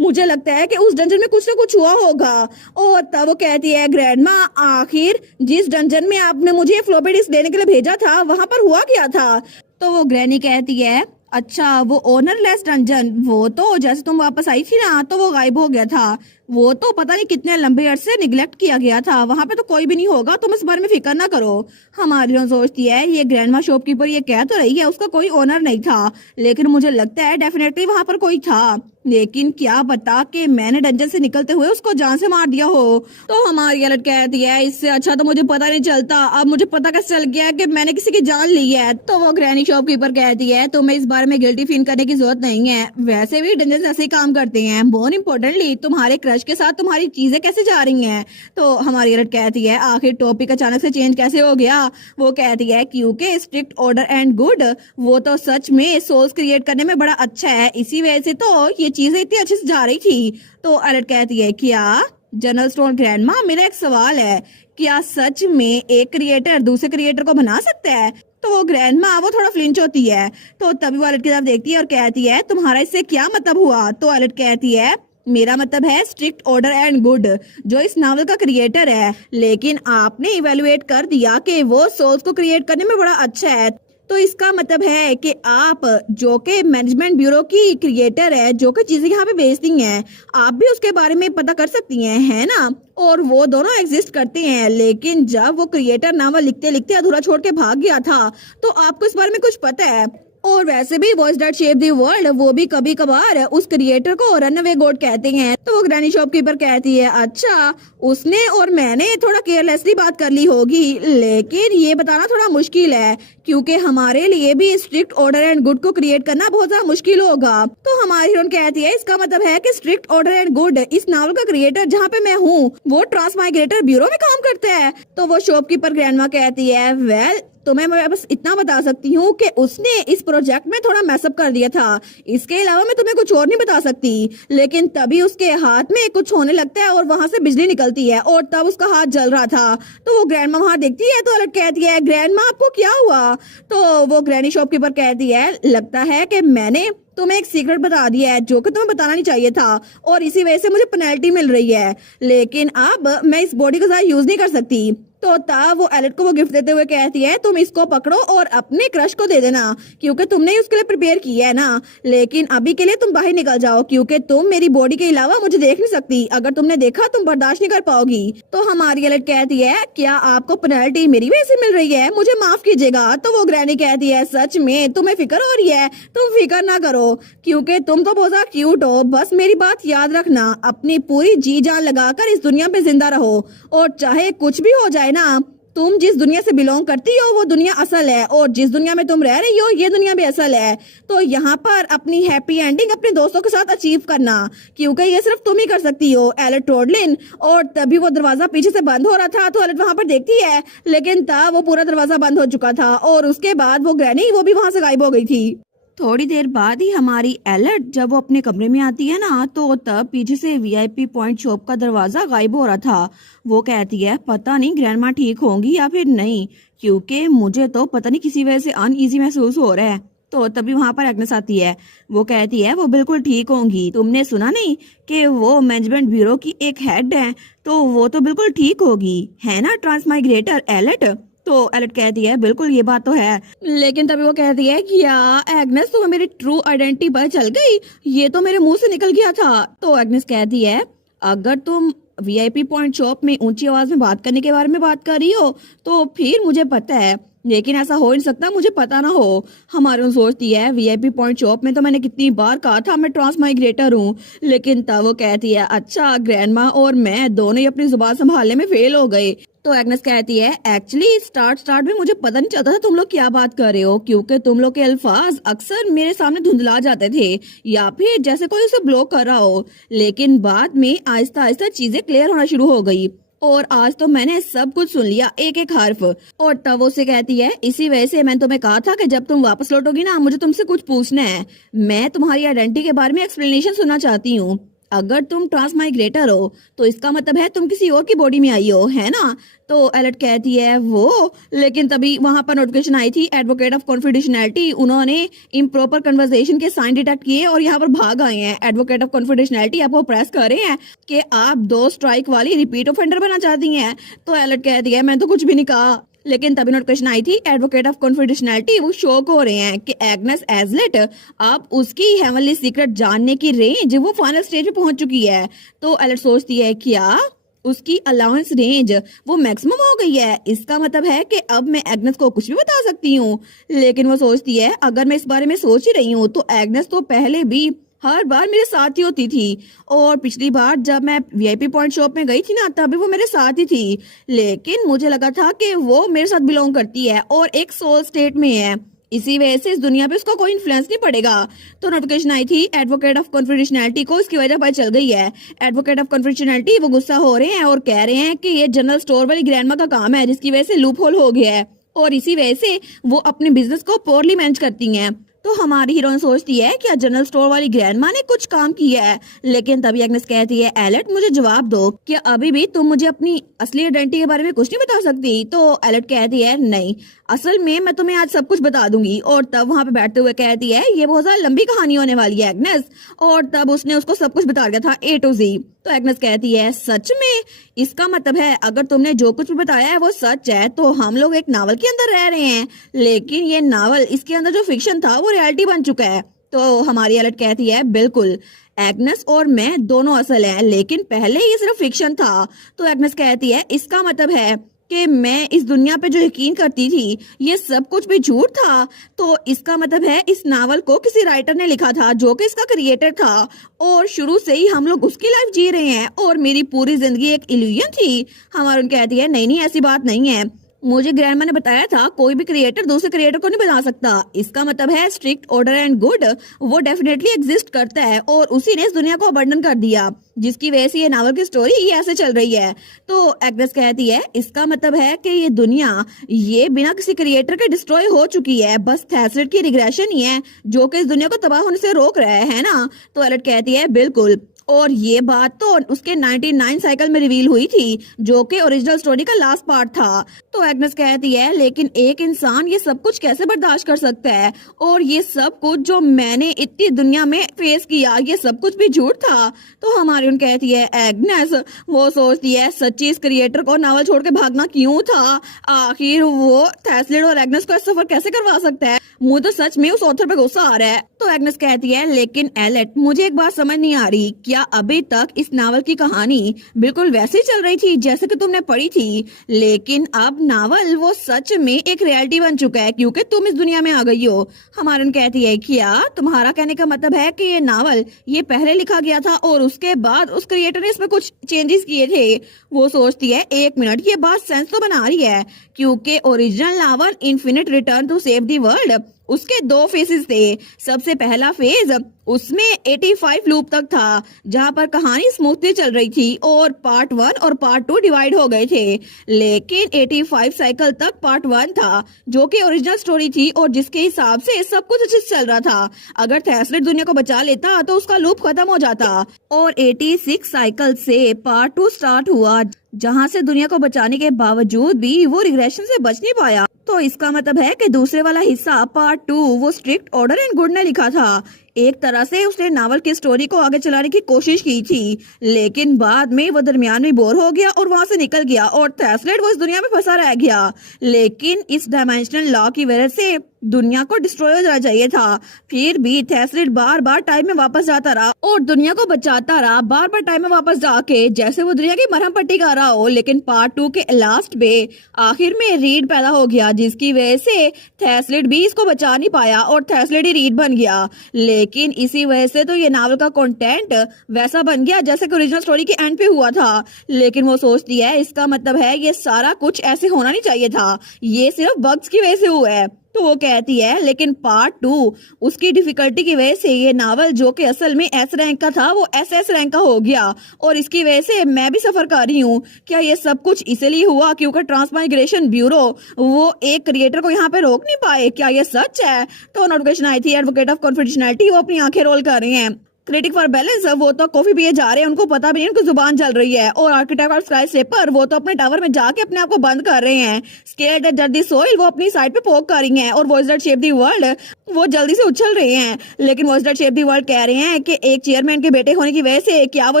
मुझे लगता है कि उस डंजन में कुछ ना कुछ हुआ होगा। और तब वो कहती है ग्रैंडमा आखिर जिस डंजन में आपने मुझे फ्लॉपी डिस्क देने के लिए भेजा था वहां पर हुआ क्या था। तो वो ग्रैनी कहती है अच्छा वो ओनरलेस डंजन, वो तो जैसे तुम वापस आई थी ना तो वो गायब हो गया था, वो तो पता नहीं कितने लंबे अरसे निगलेक्ट किया गया था, वहां पे तो कोई भी नहीं होगा, तुम इस बारे में फिक्र ना करो। हमारी सोचती है ये ग्रैंडमा शॉपकीपर ये कह तो रही है उसका कोई ओनर नहीं था, लेकिन मुझे लगता है डेफिनेटली वहां पर कोई था, लेकिन क्या पता कि मैंने डंजन से निकलते हुए उसको जान से मार दिया हो। तो हमारी एलेट कहती है इससे अच्छा तो मुझे पता नहीं चलता, अब मुझे पता कैसे चल गया कि मैंने किसी की जान ली है। तो वो ग्रैनी शॉपकीपर कहती है तुम्हें इस बारे में गिल्टी फील करने की जरूरत नहीं है, वैसे भी डंजन ऐसे ही काम करते हैं, मोर इम्पोर्टेंटली तुम्हारे क्रश के साथ तुम्हारी चीजें कैसे जा रही हैं। तो हमारी एलेट कहती है आखिर टॉपिक अचानक से चेंज कैसे हो गया। वो कहती है क्योंकि स्ट्रिक्ट ऑर्डर एंड गुड वो तो सच में सोल्स क्रिएट करने में बड़ा अच्छा है, इसी वजह से तो ये चीजें इतनी अच्छे से जा रही थी। तो एलेट कहती है क्या जनरल स्टोन ग्रैंडमा मेरा एक सवाल है, क्या सच में एक क्रिएटर दूसरे क्रिएटर को बना सकता है। तो वो ग्रैंडमा वो थोड़ा फ्लिंच होती है। तो तभी वो एलेट की तरफ देखती है और कहती है तुम्हारा इससे क्या मतलब हुआ। तो एलेट कहती है मेरा मतलब है स्ट्रिक्ट ऑर्डर एंड गुड जो इस नावल का क्रिएटर है, लेकिन आपने इवेलुएट कर दिया कि वो सोल्स को क्रिएट करने में बड़ा अच्छा है, तो इसका मतलब है कि आप जो कि मैनेजमेंट ब्यूरो की क्रिएटर है जो कि चीजें यहाँ पे बेचती हैं आप भी उसके बारे में पता कर सकती हैं, है ना। और वो दोनों एग्जिस्ट करते हैं, लेकिन जब वो क्रिएटर नावल लिखते लिखते अधूरा छोड़ के भाग गया था तो आपको इस बारे में कुछ पता है। और वैसे भी voice that shape the world वो भी कभी कभार उस क्रिएटर को रनअवे गॉड कहते हैं। तो वो ग्रैनी शॉपकीपर कहती है अच्छा उसने और मैंने थोड़ा केयरलेसली बात कर ली होगी, लेकिन ये बताना थोड़ा मुश्किल है क्योंकि हमारे लिए भी स्ट्रिक्ट ऑर्डर एंड गुड को क्रिएट करना बहुत ज्यादा मुश्किल होगा। तो हमारी हीरोइन कहती है इसका मतलब है कि स्ट्रिक्ट ऑर्डर एंड गुड इस नावल का क्रिएटर जहाँ पे मैं हूँ वो ट्रांसमाइग्रेटर ब्यूरो में काम करता है। तो वो शॉपकीपर ग्रैंडमा कहती है वेल तुम्हें मैं बस इतना बता सकती हूँ कि उसने इस प्रोजेक्ट में थोड़ा मैसअप कर दिया था। इसके अलावा मैं तुम्हें कुछ और नहीं बता सकती। लेकिन तभी उसके हाथ में कुछ होने लगता है और वहां से बिजली निकलती है और तब उसका हाथ जल रहा था। तो वो ग्रैंड माँ वहां देखती है तो अलर्ट कहती है, ग्रैंड माँ आपको क्या हुआ? तो वो ग्रैनी शॉपकीपर कहती है, लगता है कि मैंने तुम्हें एक सीक्रेट बता दिया है जो कि तुम्हें बताना नहीं चाहिए था और इसी वजह से मुझे पेनल्टी मिल रही है। लेकिन अब मैं इस बॉडी को ज्यादा यूज नहीं कर सकती। तो तब वो एलेट को वो गिफ्ट देते हुए कहती है, तुम इसको पकड़ो और अपने क्रश को दे देना क्योंकि तुमने ही उसके लिए प्रिपेयर किया है ना। लेकिन अभी के लिए तुम बाहर निकल जाओ क्योंकि तुम मेरी बॉडी के अलावा मुझे देख नहीं सकती। अगर तुमने देखा तुम बर्दाश्त नहीं कर पाओगी। तो हमारी एलेट कहती है, क्या आपको पेनल्टी मेरी वजह से मिल रही है? मुझे माफ कीजिएगा। तो वो ग्रैनी कहती है, सच में तुम्हें फिक्र हो रही है? तुम फिक्र ना करो क्योंकि तुम तो बहुत ज्यादा क्यूट हो। बस मेरी बात याद रखना, अपनी पूरी जी जान लगाकर इस दुनिया पे जिंदा रहो और चाहे कुछ भी हो जाए ना, तुम जिस दुनिया से बिलोंग करती हो वो दुनिया असल है और जिस दुनिया में तुम रह रही हो ये दुनिया भी असल है। तो यहाँ पर अपनी हैप्पी एंडिंग अपने दोस्तों के साथ अचीव करना क्योंकि ये सिर्फ तुम ही कर सकती हो, एलेट टोडलिन। और तभी वो दरवाजा पीछे से बंद हो रहा था तो एलेट वहां पर देखती है, लेकिन तब वो पूरा दरवाजा बंद हो चुका था और उसके बाद वो ग्रैनी वो भी वहां से गायब हो गई थी। थोड़ी देर बाद ही हमारी एलेट जब वो अपने कमरे में आती है ना तो तब पीछे से वीआईपी पॉइंट शॉप का दरवाजा गायब हो रहा था। वो कहती है, पता नहीं ग्रैंडमा ठीक होंगी या फिर नहीं क्योंकि मुझे तो पता नहीं किसी वजह से अनईजी महसूस हो रहा है। तो तभी वहां पर एग्नेस आती है। वो कहती है, वो बिल्कुल ठीक होंगी। तुमने सुना नहीं कि वो मैनेजमेंट ब्यूरो की एक हेड है? तो वो तो बिल्कुल ठीक होगी, है ना ट्रांसमाइग्रेटर एलेट? तो एलेट कहती है, बिल्कुल ये बात तो है। लेकिन तभी वो कहती है, क्या एग्नेस तुम्हें मेरी ट्रू आइडेंटिटी पता चल गई? ये तो मेरे मुंह से निकल गया था। तो एग्नेस कहती है, अगर तुम वीआईपी पॉइंट शॉप में ऊंची आवाज में बात करने के बारे में बात कर रही हो तो फिर मुझे पता है, लेकिन ऐसा हो नहीं सकता मुझे पता ना हो। हमारी सोचती है, वीआईपी पॉइंट शॉप में तो मैंने कितनी बार कहा था मैं ट्रांसमाइग्रेटर हूँ। लेकिन तब वो कहती है, अच्छा ग्रैंडमा और मैं दोनों ही अपनी जुबान संभालने में फेल हो गए। तो एग्नेस कहती है, एक्चुअली स्टार्ट में मुझे पता नहीं चलता था तुम लोग क्या बात कर रहे हो क्योंकि तुम लोग के अल्फाज अक्सर मेरे सामने धुंधला जाते थे या फिर जैसे कोई उसे ब्लॉक कर रहा हो। लेकिन बाद में आहिस्ता आहिस्ता चीजें क्लियर होना शुरू हो गई और आज तो मैंने सब कुछ सुन लिया, एक एक हर्फ। और तब वो से कहती है, इसी वजह से मैंने तुम्हें कहा था कि जब तुम वापस लौटोगी ना मुझे तुमसे कुछ पूछना है। मैं तुम्हारी आइडेंटिटी के बारे में एक्सप्लेनेशन सुनना चाहती हूँ। अगर तुम ट्रांसमाइग्रेटर हो तो इसका मतलब है तुम किसी और की बॉडी में आई हो, है ना? तो एलेट कहती है, वो। लेकिन तभी वहां पर नोटिफिकेशन आई थी, एडवोकेट ऑफ कॉन्फिडेंशियलिटी। उन्होंने इम्प्रॉपर कन्वर्सेशन के साइन डिटेक्ट किए और यहाँ पर भाग आए हैं। एडवोकेट ऑफ कॉन्फिडेंशियलिटी आपको प्रेस कर रहे हैं कि आप 2 स्ट्राइक वाली रिपीट ऑफेंडर बनना चाहती हैं। तो एलेट कहती है, मैंने तो कुछ भी नहीं कहा। लेकिन तभी नोटिफिकेशन आई थी, एडवोकेट ऑफ कॉन्फिडेंशियलिटी वो शौक हो रहे हैं कि एग्नेस एजलेट अब उसकी हेवनली सीक्रेट जानने की रेंज वो फाइनल स्टेज पे पहुंच चुकी है। तो एलेट सोचती है, क्या उसकी अलाउंस रेंज वो मैक्सिमम हो गई है? इसका मतलब है कि अब मैं एग्नेस को कुछ भी बता सकती हूँ। लेकिन वो सोचती है, अगर मैं इस बारे में सोच ही रही हूँ तो एग्नेस तो पहले भी हर बार मेरे साथ ही होती थी और पिछली बार जब मैं वीआईपी पॉइंट शॉप में गई थी ना तभी वो मेरे साथ ही थी। लेकिन मुझे लगा था कि वो मेरे साथ बिलोंग करती है और एक सोल स्टेट में है, इसी वजह से इस दुनिया पे उसका कोई इन्फ्लुएंस नहीं पड़ेगा। तो नोटिफिकेशन आई थी, एडवोकेट ऑफ कॉन्फिडेंशियलिटी को इसकी वजह पता चल गई है। एडवोकेट ऑफ कॉन्फिडेंशियलिटी वो गुस्सा हो रहे हैं और कह रहे हैं कि ये जनरल स्टोर वाली ग्रैंडमा का काम है जिसकी वजह से लूप होल हो गया है और इसी वजह से वो अपने बिजनेस को पोरली मैनेज करती हैं। तो हमारी हीरोइन सोचती है कि जनरल स्टोर वाली ग्रैंडमा ने कुछ काम किया है। लेकिन तभी एग्नेस कहती है, एलेट मुझे जवाब दो, क्या अभी भी तुम मुझे अपनी असली आइडेंटिटी के बारे में कुछ नहीं बता सकती? तो एलेट कहती है, नहीं, असल में मैं तुम्हें आज सब कुछ बता दूंगी। और तब वहां पे बैठते हुए कहती है, ये बहुत ज्यादा लंबी कहानी होने वाली है एग्नेस। और तब उसने उसको सब कुछ बता दिया था A to Z। तो एग्नेस कहती है, सच में? इसका मतलब है अगर तुमने जो कुछ भी बताया है वो सच है तो हम लोग एक नावल के अंदर रह रहे हैं, लेकिन ये नावल इसके अंदर जो फिक्शन था वो रियलिटी बन चुका है। तो हमारी एलेट कहती है, बिल्कुल, एग्नेस और मैं दोनों असल हैं लेकिन पहले ये सिर्फ फिक्शन था। तो एग्नेस कहती है, इसका मतलब है कि मैं इस दुनिया पे जो यकीन करती थी ये सब कुछ भी झूठ था। तो इसका मतलब है इस नावल को किसी राइटर ने लिखा था जो कि इसका क्रिएटर था और शुरू से ही हम लोग उसकी लाइफ जी रहे हैं और मेरी पूरी जिंदगी एक इल्यूजन थी। हमारी कहती है, नहीं नहीं ऐसी बात नहीं है, मुझे ग्रैंडमा ने बताया था कोई भी क्रिएटर दूसरे क्रिएटर को नहीं बना सकता। इसका मतलब है स्ट्रिक्ट ऑर्डर एंड गुड वो डेफिनेटली एग्जिस्ट करता है और उसी ने इस दुनिया को अबंडन कर दिया, जिसकी वजह से ये नावल की स्टोरी ये ऐसे चल रही है। तो एग्नेस कहती है इसका मतलब है कि ये दुनिया ये बिना किसी क्रिएटर के डिस्ट्रॉय हो चुकी है, बस थैसरेट की रिग्रेशन ही है जो कि इस दुनिया को तबाह होने से रोक रहा है ना। तो एलेट कहती है बिल्कुल, और ये बात तो उसके 99 साइकिल में रिवील हुई थी जो कि ओरिजिनल स्टोरी का लास्ट पार्ट था। तो एग्नेस कहती है लेकिन एक इंसान ये सब कुछ कैसे बर्दाश्त कर सकता है, और ये सब कुछ जो मैंने इतनी दुनिया में फेस किया ये सब कुछ भी झूठ था। तो हमारी उन कहती है एग्नेस वो सोचती है सच्ची इस क्रिएटर को नावल छोड़ के भागना क्यों था, आखिर वो थैसलिड और एग्नेस को सफर कैसे करवा सकता है। मुझे तो सच में उस ऑथर पे गुस्सा आ रहा है। तो एग्नेस कहती है लेकिन एलेट मुझे एक बात समझ नहीं आ रही, क्या अभी तक इस नावल की कहानी बिल्कुल वैसे ही चल रही थी जैसे कि तुमने पढ़ी थी, लेकिन अब नावल वो सच में एक रियलिटी बन चुका है क्योंकि तुम इस दुनिया में आ गई हो। हमारन कहती है क्या तुम्हारा कहने का मतलब है कि ये नावल ये पहले लिखा गया था और उसके बाद उस क्रिएटर ने इसमें कुछ चेंजेस किए थे। वो सोचती है एक मिनट ये बात सेंस तो बना रही है क्योंकि original novel infinite return to save the world उसके दो फेजेस थे। सबसे पहला फेज उसमें 85 लूप तक था जहां पर कहानी स्मूथली चल रही थी और पार्ट 1 और पार्ट 2 डिवाइड हो गए थे, लेकिन 85 साइकिल तक पार्ट 1 था जो कि ओरिजिनल स्टोरी थी और जिसके हिसाब से सब कुछ अच्छे से चल रहा था। अगर थैसलेट दुनिया को बचा लेता तो उसका लूप खत्म हो जाता, और 86 साइकिल से पार्ट 2 स्टार्ट हुआ जहां से दुनिया को बचाने के बावजूद भी वो रिग्रेशन से बच नहीं पाया। तो इसका मतलब है कि दूसरे वाला हिस्सा पार्ट 2 वो स्ट्रिक्ट ऑर्डर एंड गुड ने लिखा था। एक तरह से उसने नावल की स्टोरी को आगे चलाने की कोशिश की थी, लेकिन बाद में वो दरमियान में बोर हो गया और वहां से निकल गया और थैसलेट वो इस दुनिया में फंसा रह गया। लेकिन इस डायमेंशनल लॉ की वजह से दुनिया को डिस्ट्रॉय हो जाना चाहिए था। फिर भी थैसलेट बार बार टाइम में वापस जाता रहा और दुनिया को बचाता रहा, बार बार टाइम में वापस जाके जैसे वो दुनिया की मरहम पट्टी कर रहा हो। लेकिन पार्ट 2 के लास्ट में आखिर में रीड पैदा हो गया जिसकी वजह से थैसलेट भी इसको बचा नहीं पाया और थैसलेट ही रीड बन गया। लेकिन इसी वजह से तो ये नावल का कंटेंट वैसा बन गया जैसे कि ओरिजिनल स्टोरी के एंड पे हुआ था। लेकिन वो सोचती है इसका मतलब है ये सारा कुछ ऐसे होना नहीं चाहिए था, ये सिर्फ बग्स की वजह से हुआ है। तो वो कहती है लेकिन पार्ट 2 उसकी डिफिकल्टी की वजह से ये नावल जो कि असल में एस रैंक का था वो एसएस रैंक का हो गया और इसकी वजह से मैं भी सफर कर रही हूँ। क्या ये सब कुछ इसलिए हुआ क्योंकि ट्रांसमाइग्रेशन ब्यूरो वो एक क्रिएटर को यहाँ पे रोक नहीं पाए? क्या ये सच है? तो नोटिफिकेशन आई थी एडवोकेट ऑफ कॉन्फिडेंशियलिटी वो अपनी आंखें रोल कर रहे हैं। क्रिटिक फॉर बैलेंस वो तो कॉफी पिए जा रहे हैं, उनको पता भी नहीं उनकी जुबान चल रही है। और आर्किटेक्ट ऑफ स्काई स्लेपर वो तो अपने टावर में जाके अपने आप को बंद कर रहे हैं। स्केल्ड जर्दी दी सोइल वो अपनी साइड पे पोक कर रही हैं और voice that shape the world वो जल्दी से उछल रहे हैं। लेकिन voice that shape the world कह रहे हैं कि एक चेयरमैन के बेटे होने की वजह से क्या वो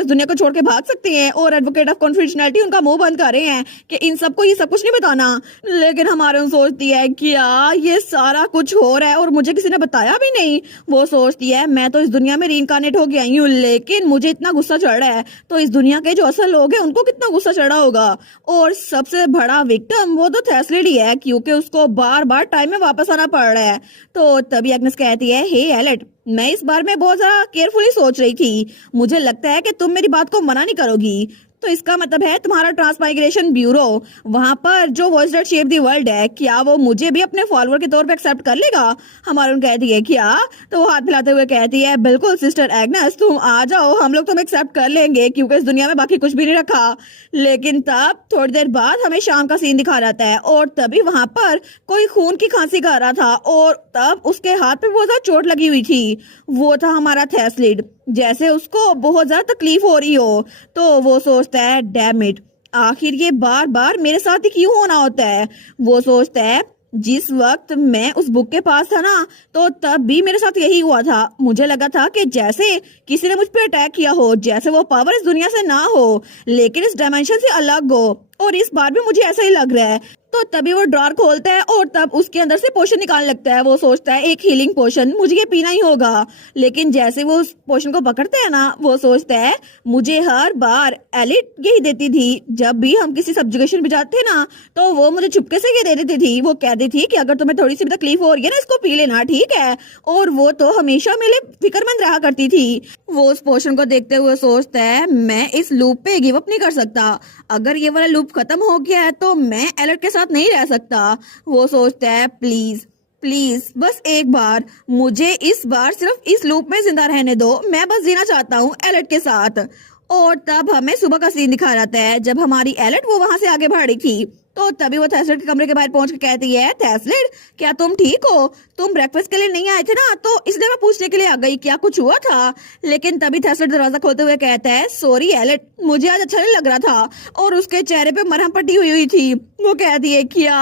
इस दुनिया को छोड़ के भाग सकते हैं, और एडवोकेट ऑफ कॉन्फिडेंशियलिटी उनका मुंह बंद कर रहे हैं कि इन सबको ये सब कुछ नहीं बताना। लेकिन हमारे सोचती है क्या ये सारा कुछ हो रहा है और मुझे किसी ने बताया भी नहीं। वो सोचती है मैं तो इस दुनिया में रीइंकार्नेट हो के आई हूँ लेकिन मुझे इतना गुस्सा चढ़ रहा है, तो इस दुनिया के जो असल लोग हैं उनको कितना गुस्सा चढ़ा होगा। और सबसे बड़ा विक्टिम वो तो थैसलेट ही है क्योंकि उसको बार बार टाइम में वापस आना पड़ रहा है। तो तभी एग्नेस कहती है हे एलेट मैं इस बार में बहुत ज्यादा केयरफुली सोच रही थी, मुझे लगता है कि तुम मेरी बात को मना नहीं करोगी। तो इसका मतलब है तुम्हारा ट्रांसमाइग्रेशन ब्यूरो वहां पर जो voice that shape the world है क्या वो मुझे भी अपने फॉलोअर के तौर पे एक्सेप्ट कर लेगा? हमारे उन कहती है क्या? तो वो हाथ मिलाते हुए कहती है बिल्कुल सिस्टर एग्नेस तुम आ जाओ, हम लोग तुम्हें एक्सेप्ट कर लेंगे क्योंकि इस दुनिया में बाकी कुछ भी नहीं रखा। लेकिन तब थोड़ी देर बाद हमें शाम का सीन दिखा जाता है और तभी वहां पर कोई खून की खांसी कर रहा था और तब उसके हाथ पे बहुत ज्यादा चोट लगी हुई थी। वो था हमारा थैसलिड, जैसे उसको बहुत ज्यादा तकलीफ हो रही हो। तो वो सोचता है डैम इट आखिर ये बार बार मेरे साथ ही क्यों होना होता है। वो सोचता है जिस वक्त मैं उस बुक के पास था ना तो तब भी मेरे साथ यही हुआ था। मुझे लगा था कि जैसे किसी ने मुझ पे अटैक किया हो, जैसे वो पावर इस दुनिया से ना हो लेकिन इस डायमेंशन से अलग हो, और इस बार भी मुझे ऐसा ही लग रहा है। तो तभी वो ड्रॉर खोलता है और तब उसके अंदर से पोशन निकालने लगता है। वो सोचता है एक हीलिंग पोशन, मुझे ये पीना ही होगा। लेकिन जैसे वो उस पोशन को पकड़ता है ना वो सोचता है मुझे हर बार एलिट यही देती थी, जब भी हम किसी सब्जुगेशन पे जाते थे ना तो वो मुझे चुपके से ये दे देती थी। वो कहती थी कि अगर तुम्हें थोड़ी सी भी तकलीफ हो रही है ना इसको पी लेना, ठीक है। और वो तो हमेशा मेरे फिक्रमंद रहा करती थी। वो उस पोशन को देखते हुए सोचता है मैं इस लूप पे गिव अप नहीं कर सकता। अगर ये वाला लूप लूप खत्म हो गया है तो मैं एलर्ट के साथ नहीं रह सकता। वो सोचता है प्लीज प्लीज बस एक बार मुझे इस बार सिर्फ इस लूप में जिंदा रहने दो, मैं बस जीना चाहता हूँ एलर्ट के साथ। और तब हमें सुबह का सीन दिखा जाता है जब हमारी एलर्ट वो वहां से आगे बढ़ रही थी। तो तभी वो थैसलेट के कमरे के बाहर पहुंच के कहती है, थैसलेट क्या तुम ठीक हो? तुम ब्रेकफास्ट के लिए नहीं आए थे ना, तो इसलिए मैं पूछने के लिए आ गई क्या कुछ हुआ था। लेकिन तभी थैसलेट दरवाजा खोलते हुए कहता है, सॉरी एलर्ट, मुझे आज अच्छा नहीं लग रहा था। और उसके चेहरे पे मरहम पट्टी हुई हुई थी। वो कहती है, क्या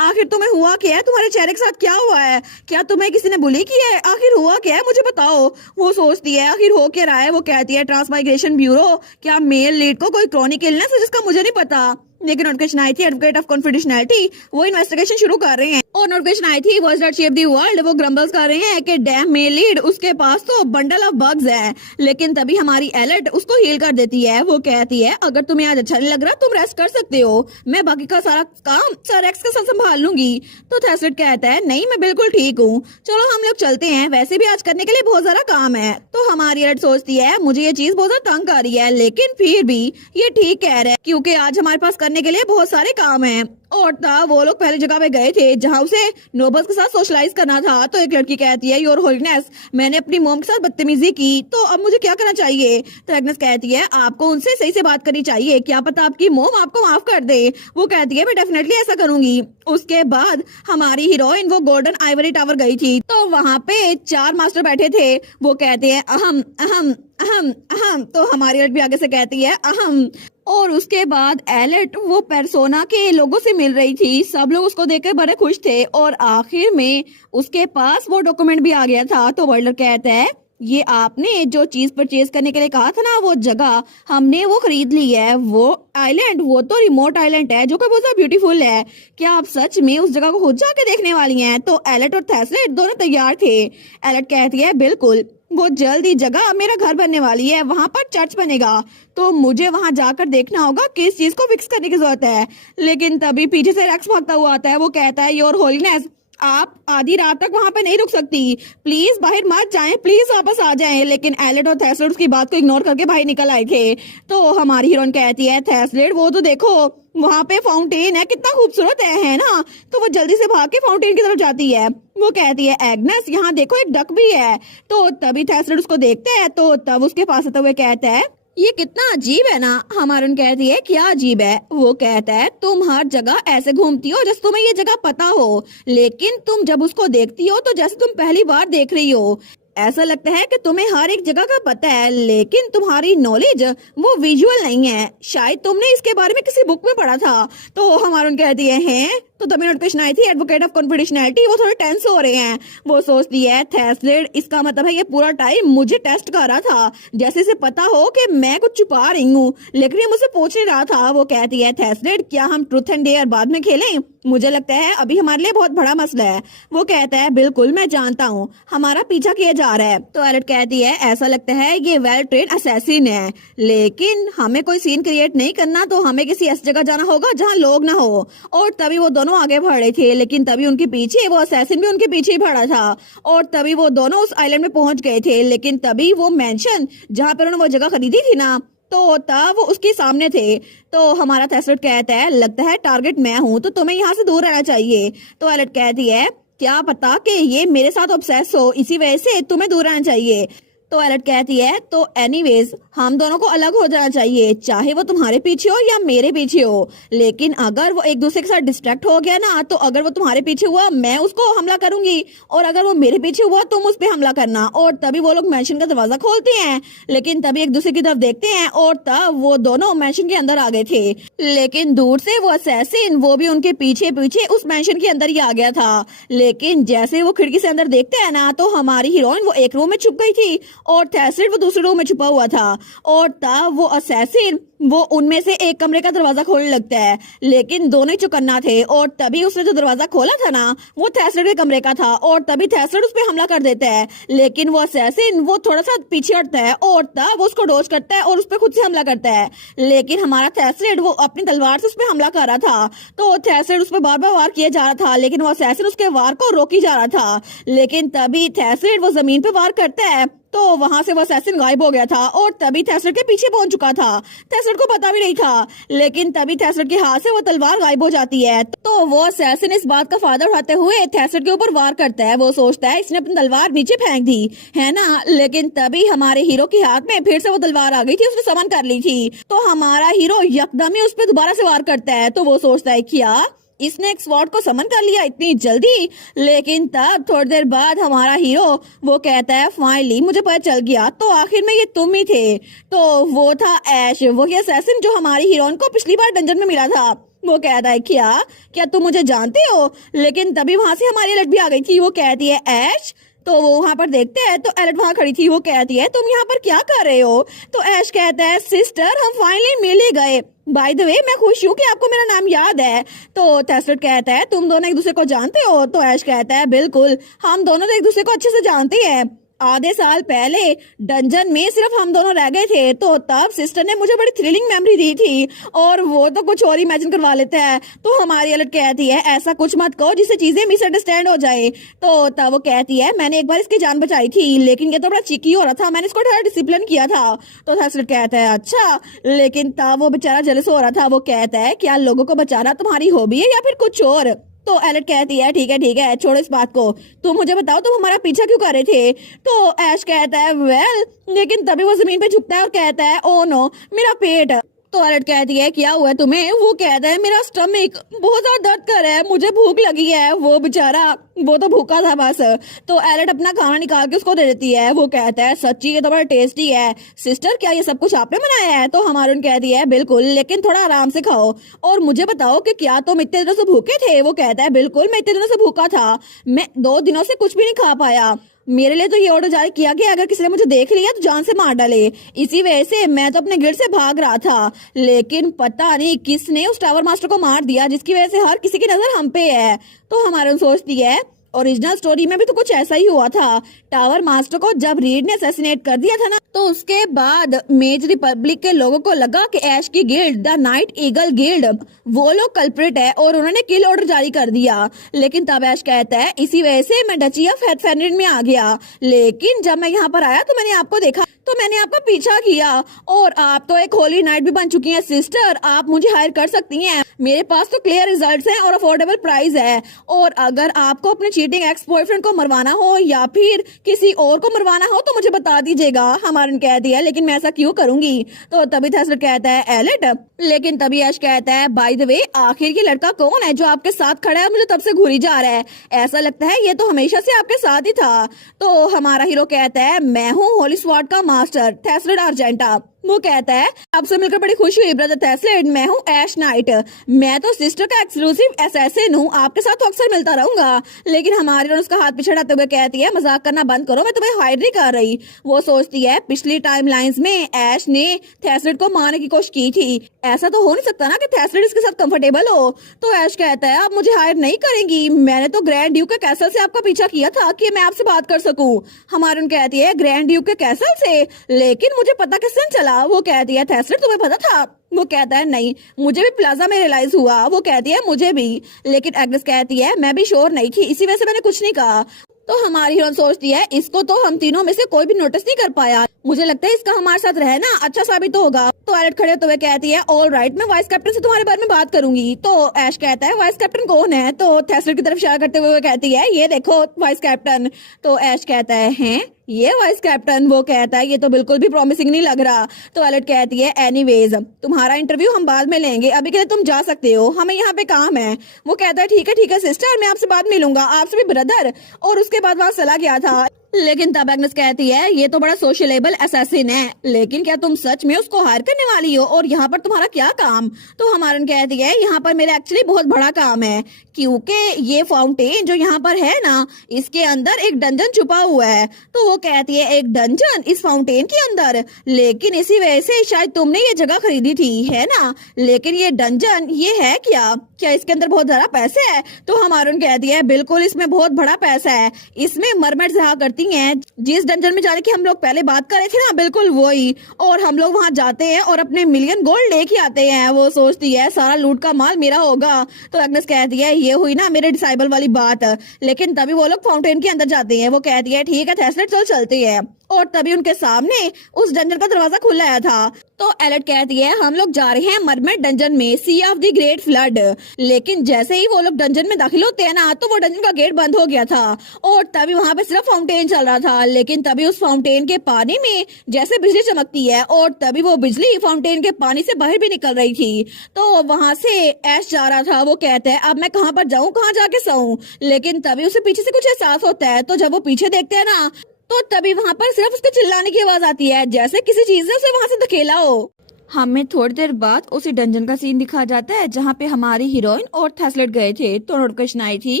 आखिर तुम्हें हुआ क्या है? तुम्हारे चेहरे के साथ क्या हुआ है? क्या तुम्हें किसी ने बुली की है? आखिर हुआ क्या है, मुझे बताओ। वो सोचती है आखिर हो क्या रहा है। वो कहती है, ट्रांसमाइग्रेशन ब्यूरो, क्या मेल लीड को कोई क्रॉनिक इलनेस है जिसका मुझे नहीं पता। लेकिन नोटिफिकेशन आई थी एडवोकेट ऑफ कॉन्फिडेंशियलिटी, वो इन्वेस्टिगेशन शुरू कर रहे हैं। और नोटिफिकेशन आई थी voice that shape the world, वो ग्रम्बल्स कर रहे हैं कि डैम मेल लीड, उसके पास तो बंडल ऑफ बग्स है। लेकिन तभी हमारी एलर्ट उसको हील कर देती है। वो कहती है, अगर तुम्हें आज अच्छा नहीं लग रहा तुम रेस्ट कर सकते हो, मैं बाकी का सारा काम सर एक्स के साथ संभाल लूंगी। तो थैसलेट कहता है, नहीं मैं बिल्कुल ठीक हूँ, चलो हम लोग चलते हैं, वैसे भी आज करने के लिए बहुत सारा काम है। तो हमारी एलर्ट सोचती है, मुझे ये चीज बहुत ज्यादा तंग कर रही है, लेकिन फिर भी ये ठीक कह रहे हैं क्योंकि आज हमारे पास करने के लिए बहुत सारे काम हैं। और तब वो लोग पहली जगह पे गए थे जहां उसे नोबल्स के साथ सोशलाइज करना था। तो एक लड़की कहती है, योर होलीनेस, मैंने अपनी मोम के साथ बदतमीजी की, तो अब मुझे क्या करना चाहिए? तो एग्नेस कहती है, आपको उनसे सही से बात करनी चाहिए, क्या पता आपकी मोम आपको माफ कर दे। वो कहती है, मैं डेफिनेटली ऐसा करूंगी। उसके बाद हमारी हीरोइन वो गोल्डन आइवरी टावर गई थी, तो वहां पे 4 मास्टर बैठे थे। वो कहते हैं, अहम अहम अहम अहम। तो हमारी एलर्ट भी आगे से कहती है, अहम। और उसके बाद एलर्ट वो पेर्सोना के लोगों से मिल रही थी, सब लोग उसको देखकर बड़े खुश थे। और आखिर में उसके पास वो डॉक्यूमेंट भी आ गया था। तो वर्ल्डर कहता है, ये आपने जो चीज परचेज करने के लिए कहा था ना, वो जगह हमने वो खरीद ली है। वो आइलैंड, वो तो रिमोट आइलैंड है जो कि बहुत ब्यूटीफुल है। क्या आप सच में उस जगह को खुद जाके देखने वाली हैं? तो एलर्ट और थैसलेट दोनों तैयार थे। एलर्ट कहती है, बिल्कुल, वो जल्दी जगह मेरा घर बनने वाली है, वहां पर चर्च बनेगा, तो मुझे वहां जाकर देखना होगा किस चीज को फिक्स करने की जरूरत है। लेकिन तभी पीछे से रेक्स भागता हुआ आता है। वो कहता है, योर होलीनेस, आप आधी रात तक वहां पे नहीं रुक सकती, प्लीज बाहर मत जाएं, प्लीज वापस आ जाएं। लेकिन एलर्ट और थैसलेट उसकी बात को इग्नोर करके बाहर निकल आए थे। तो हमारी हीरोइन कहती है, थैसलेट वो तो देखो वहां पे फाउंटेन है, कितना खूबसूरत है ना? तो वो जल्दी से भाग के फाउंटेन की तरफ जाती है। वो कहती है, एग्नेस यहाँ देखो एक डक भी है। तो तभी थैसलेट उसको देखते हैं, तो तब उसके पास आते हुए कहता है, ये कितना अजीब है ना? हमारन कहती है, क्या अजीब है? वो कहता है, तुम हर जगह ऐसे घूमती हो जैसे तुम्हें ये जगह पता हो, लेकिन तुम जब उसको देखती हो तो जैसे तुम पहली बार देख रही हो। ऐसा लगता है कि तुम्हें हर एक जगह का पता है, लेकिन तुम्हारी नॉलेज वो विजुअल नहीं है। शायद तुमने इसके बारे में किसी बुक में पढ़ा था। तो हमारा कहती है, हैं? तो तभी नोटिफिकेशन आई थी एडवोकेट ऑफ कॉन्फिडेंशियलिटी, वो थोड़े टेंस हो रहे हैं। वो सोचती है, थैसलेट इसका मतलब है ये पूरा टाइम मुझे टेस्ट कर रहा था, जैसे इसे पता हो कि मैं कुछ छुपा रही हूँ, लेकिन ये मुझसे पूछ नहीं रहा था। वो कहती है, थैसलेट क्या हम ट्रूथ एंड डेयर बाद में खेलें? मुझे लगता है अभी हमारे लिए बहुत बड़ा मसला है। वो कहता है, बिल्कुल मैं जानता हूँ, हमारा पीछा किया जा रहा है। तो एलर्ट कहती है, ऐसा लगता है ये वेल ट्रेन असैसिन है, लेकिन हमें कोई सीन क्रिएट नहीं करना, तो हमें किसी ऐसी जगह जाना होगा जहाँ लोग ना हो। और तभी वो दोनों आगे बढ़ रहे थे, लेकिन तभी उनके पीछे वो असैसिन भी उनके पीछे ही बढ़ा था। और तभी वो दोनों उस आइलैंड में पहुंच गए थे, लेकिन तभी वो मेंशन जहाँ पर उन्होंने वो जगह खरीदी थी ना, तो तब वो उसके सामने थे। तो हमारा थैसलेट कहता है, लगता है टारगेट मैं हूँ, तो तुम्हें यहाँ से दूर रहना चाहिए। तो एलर्ट कहती है, क्या पता कि ये मेरे साथ ऑब्सेस हो, इसी वजह से तुम्हें दूर रहना चाहिए। तो एलर्ट कहती है, तो एनीवेज हम दोनों को अलग हो जाना चाहिए, चाहे वो तुम्हारे पीछे हो या मेरे पीछे हो। लेकिन अगर वो एक दूसरे के साथ डिस्ट्रैक्ट हो गया ना, तो अगर वो तुम्हारे पीछे हुआ मैं उसको हमला करूंगी, और अगर वो मेरे पीछे हुआ तुम उस पर हमला करना। और तभी वो लोग मैंशन का दरवाजा खोलते हैं, लेकिन तभी एक दूसरे की तरफ देखते हैं, और तब वो दोनों मैंशन के अंदर आ गए थे। लेकिन दूर से वो असैसिन वो भी उनके पीछे पीछे उस मैंशन के अंदर ही आ गया था। लेकिन जैसे वो खिड़की से अंदर देखते हैं ना, तो हमारी हीरोइन वो एक रूम में छुप गई थी और थैसलेट वो दूसरे रूम में छुपा हुआ था। और तब वो असैसिन वो उनमें से एक कमरे का दरवाजा खोलने लगता है, लेकिन दोनों ही चौकन्ना थे। और तभी उसने जो दरवाजा खोला था ना, वो थैसलेट के कमरे का था, और तभी थैसलेट उस पर हमला कर देता है। लेकिन वो असैसिन वो थोड़ा सा पीछे हटता है, और तब वो उसको डॉज करता है और उस पर खुद से हमला करता है। लेकिन हमारा थैसलेट वो अपनी तलवार से उस पर हमला कर रहा था, तो थैसलेट उस पर बार बार वार किया जा रहा था, लेकिन वो असैसिन उसके वार को रोकी जा रहा था। लेकिन तभी थैसलेट वो जमीन पे वार करता है, तो वहां से वो असैसिन गायब हो गया था और तभी थेस्लेट के पीछे पहुंच चुका था। थेस्लेट को पता भी नहीं था, लेकिन तभी थेस्लेट के हाथ से वो तलवार गायब हो जाती है। तो वो असैसिन इस बात का फायदा उठाते हुए थेस्लेट के ऊपर वार करता है। वो सोचता है इसने अपनी तलवार नीचे फेंक दी है ना, लेकिन तभी हमारे हीरो के हाथ में फिर से वो तलवार आ गई थी, उसने समन कर ली थी। तो हमारा हीरो यकदम ही उस पर दोबारा से वार करता है। तो वो सोचता है क्या इसने एक स्वॉर्ड को समन कर लिया इतनी जल्दी, लेकिन तब थोड़ी देर बाद हमारा हीरो वो कहता है फाइनली मुझे पता चल गया, तो आखिर में ये तुम ही थे। तो वो था ऐश, वही असैसिन जो हमारी हीरोइन को पिछली बार डंजन में मिला था। वो कहता है क्या क्या तुम मुझे जानते हो, लेकिन तभी वहां से हमारी एलर्ट भी आ गई थी। वो कहती है ऐश, तो वो वहां पर देखते हैं तो एलर्ट वहां खड़ी थी। वो कहती है तुम यहाँ पर क्या कर रहे हो। तो ऐश कहता है सिस्टर हम फाइनली मिल ही गए, बाय द वे मैं खुश हूँ कि आपको मेरा नाम याद है। तो थेस्लेट कहता है तुम दोनों एक दूसरे को जानते हो। तो ऐश कहता है बिल्कुल, हम दोनों तो एक दूसरे को अच्छे से जानते हैं। आधे साल पहले डंजन में सिर्फ हम दोनों रह गए थे, तो तब सिस्टर ने मुझे बड़ी थ्रिलिंग मेमोरी दी थी और वो तो कुछ और इमेजिन करवा लेता है। तो हमारी अलर्ट कहती है ऐसा कुछ मत कहो जिससे चीजें मिसअंडरस्टैंड हो जाए। तो तब वो कहती है मैंने एक बार इसकी जान बचाई थी, लेकिन ये तो बड़ा चिकी हो रहा था, मैंने इसको थोड़ा डिसिप्लिन किया था। तो थेस्लेट कहता है अच्छा, लेकिन तब वो बेचारा जेलस हो रहा था। वो कहता है क्या लोगों को बचाना तुम्हारी हॉबी है या फिर कुछ और। तो एलर्ट कहती है ठीक है छोड़ो इस बात को, तुम मुझे बताओ तुम हमारा पीछा क्यों कर रहे थे। तो ऐश कहता है वेल, लेकिन तभी वो जमीन पे झुकता है और कहता है ओ नो मेरा पेट। तो एलर्ट कहती है क्या हुआ तुम्हें। वो कहता है मेरा स्टमक बहुत ज्यादा दर्द कर रहा है, मुझे भूख लगी है। वो बेचारा वो तो भूखा था बस। तो एलर्ट अपना खाना निकाल के उसको दे देती है। वो कहता है सच्ची ये तो बड़ा टेस्टी है सिस्टर, क्या ये सब कुछ आपने बनाया है। तो हमारून कहती है बिल्कुल, लेकिन थोड़ा आराम से खाओ और मुझे बताओ कि क्या तुम इतने दिनों से भूखे थे। वो कहता है बिल्कुल मैं इतने दिनों से भूखा था, मैं 2 दिनों से कुछ भी नहीं खा पाया। मेरे लिए तो ये ऑर्डर जारी किया गया अगर किसी ने मुझे देख लिया तो जान से मार डाले, इसी वजह से मैं तो अपने गिल्ड से भाग रहा था, लेकिन पता नहीं किसने उस टावर मास्टर को मार दिया जिसकी वजह से हर किसी की नजर हम पे है। तो हमारे सोचती है ओरिजिनल स्टोरी में भी तो कुछ ऐसा ही हुआ था। टावर मास्टर को जब रीड ने असैसिनेट कर दिया था ना, तो उसके बाद मेज रिपब्लिक के लोगों को लगा कि ऐश की guild the night eagle guild वो लोग कल्प्रिट है और उन्होंने किल ऑर्डर जारी कर दिया। लेकिन तब ऐश कहता है इसी वजह से मैं डची ऑफ हेथफेनिन में आ गया, लेकिन जब मैं यहाँ पर आया तो मैंने आपको देखा तो मैंने आपका पीछा किया और आप तो एक होली नाइट भी बन चुकी हैं सिस्टर, आप मुझे हायर कर सकती हैं। मेरे पास तो क्लियर रिजल्ट्स हैं और अफोर्डेबल प्राइस है, और अगर आपको अपने चीटिंग एक्स बॉयफ्रेंड को मरवाना हो या फिर किसी और को मरवाना हो तो मुझे बता दीजिएगा। हमारन कहती है लेकिन मैं ऐसा क्यों करूंगी। तो तभी थेस्लेट कहता है एलिट, लेकिन तभी ऐश कहता है बाय द वे आखिर ये लड़का कौन है जो आपके साथ खड़ा है, मुझे तब से घूरी जा रहा है, ऐसा लगता है ये तो हमेशा से आपके साथ ही था। तो हमारा हीरो कहता है मैं हूँ होली स्वॉर्ड का मास्टर थेस्लेट आर्जेंटा। वो कहता है आपसे मिलकर बड़ी खुशी हुई ब्रदर थेस्लेट, मैं हूँ ऐश नाइट, मैं तो सिस्टर का एक्सक्लूसिव असैसिन हूँ, आपके साथ तो अक्सर मिलता रहूंगा। लेकिन हमारी उसका हाथ पीछे हटाते हुए कहती है मजाक करना बंद करो, मैं तुम्हें हाइड नहीं कर रही। वो सोचती है पिछली टाइमलाइंस में ऐश ने थेस्लेट को मारने की कोशिश की थी, ऐसा तो हो नहीं सकता ना कि थेस्लेट इसके साथ कंफर्टेबल हो। तो ऐश कहता है आप मुझे हायर नहीं करेंगी, मैंने तो ग्रैंड ड्यूक के कैसल से आपका पीछा किया था कि मैं आपसे बात कर सकूं। हमारी कहती है ग्रैंड ड्यूक के कैसल से, लेकिन मुझे पता किसने चला। वो कहती है थेस्लेट तुम्हें पता था। वो कहता है नहीं, मुझे भी प्लाजा में रियलाइज हुआ। वो कहती है मुझे भी, लेकिन एग्नेस कहती है मैं भी श्योर नहीं थी, इसी वजह से मैंने कुछ नहीं कहा। तो हमारी हीरोइन सोचती है इसको तो हम तीनों में से कोई भी नोटिस नहीं कर पाया, मुझे लगता है इसका हमारे साथ रहना अच्छा साबित होगा। तो एलेट खड़े होते हुए कहती है ऑल राइट, मैं वाइस कैप्टन से तुम्हारे बारे में बात करूंगी। तो ऐश कहता है वाइस कैप्टन कौन है। तो थेस्लेट की तरफ इशारा करते हुए कहती है ये देखो वाइस कैप्टन। तो ऐश कहता है हैं ये वाइस कैप्टन। वो कहता है ये तो बिल्कुल भी प्रॉमिसिंग नहीं लग रहा। तो एलेट कहती है एनीवेज तुम्हारा इंटरव्यू हम बाद में लेंगे, अभी के लिए तुम जा सकते हो, हमें यहाँ पे काम है। वो कहता है ठीक है सिस्टर, मैं आपसे बाद मिलूंगा, आपसे भी ब्रदर। और उसके बाद वहां चला गया था। लेकिन तब एग्नेस कहती है ये तो बड़ा सोशलेबल असैसिन है, लेकिन क्या तुम सच में उसको हायर करने वाली हो और यहाँ पर तुम्हारा क्या काम। तो हमारन कहती है यहाँ पर मेरा एक्चुअली बहुत बड़ा काम है, क्योंकि ये फाउंटेन जो यहाँ पर है ना, इसके अंदर एक डंजन छुपा हुआ है। तो वो कहती है एक डंजन इस फाउंटेन के अंदर, लेकिन इसी वजह से शायद तुमने ये जगह खरीदी थी है ना, लेकिन ये डंजन ये है क्या इसके अंदर बहुत ज्यादा पैसे है। तो हमारून कहती है बिल्कुल इसमें बहुत बड़ा पैसा है, इसमें मरमेड्स रहा करती कहती हैं जिस डंजन में जाने की हम लोग पहले बात कर रहे थे ना, बिल्कुल वही। और हम लोग वहां जाते हैं और अपने मिलियन गोल्ड लेके आते हैं। वो सोचती है सारा लूट का माल मेरा होगा। तो एग्नेस कहती है ये हुई ना मेरे डिसाइबल वाली बात। लेकिन तभी वो लोग फाउंटेन के अंदर जाते हैं। वो कहती है ठीक है थेस्लेट चल चलते हैं। और तभी उनके सामने उस डंजन का दरवाजा खुला आया था। तो एलेट कहती है हम लोग जा रहे हैं मरमेड डंजन में, सी ऑफ द ग्रेट फ्लड। लेकिन जैसे ही वो लोग डंजन में दाखिल होते हैं ना, तो वो डंजन का गेट बंद हो गया था और तभी वहां पे सिर्फ फाउंटेन चल रहा था। लेकिन तभी उस फाउंटेन के पानी में जैसे बिजली चमकती है और तभी वो बिजली फाउंटेन के पानी से बाहर भी निकल रही थी। तो वहां से ऐश जा रहा था। वो कहता है अब मैं कहाँ पर जाऊं, कहाँ जाके सोऊं। लेकिन तभी उसे पीछे से कुछ एहसास होता है। तो जब वो पीछे देखते हैं ना, तो तभी वहां पर सिर्फ उसके चिल्लाने की आवाज आती है, जैसे किसी चीज ने उसे वहां से धकेला हो। हमें थोड़ी देर बाद उसी डंजन का सीन दिखा जाता है जहाँ पे हमारी हीरोइन और थेस्लेट गए थे। तो नोटिफिकेशन आई थी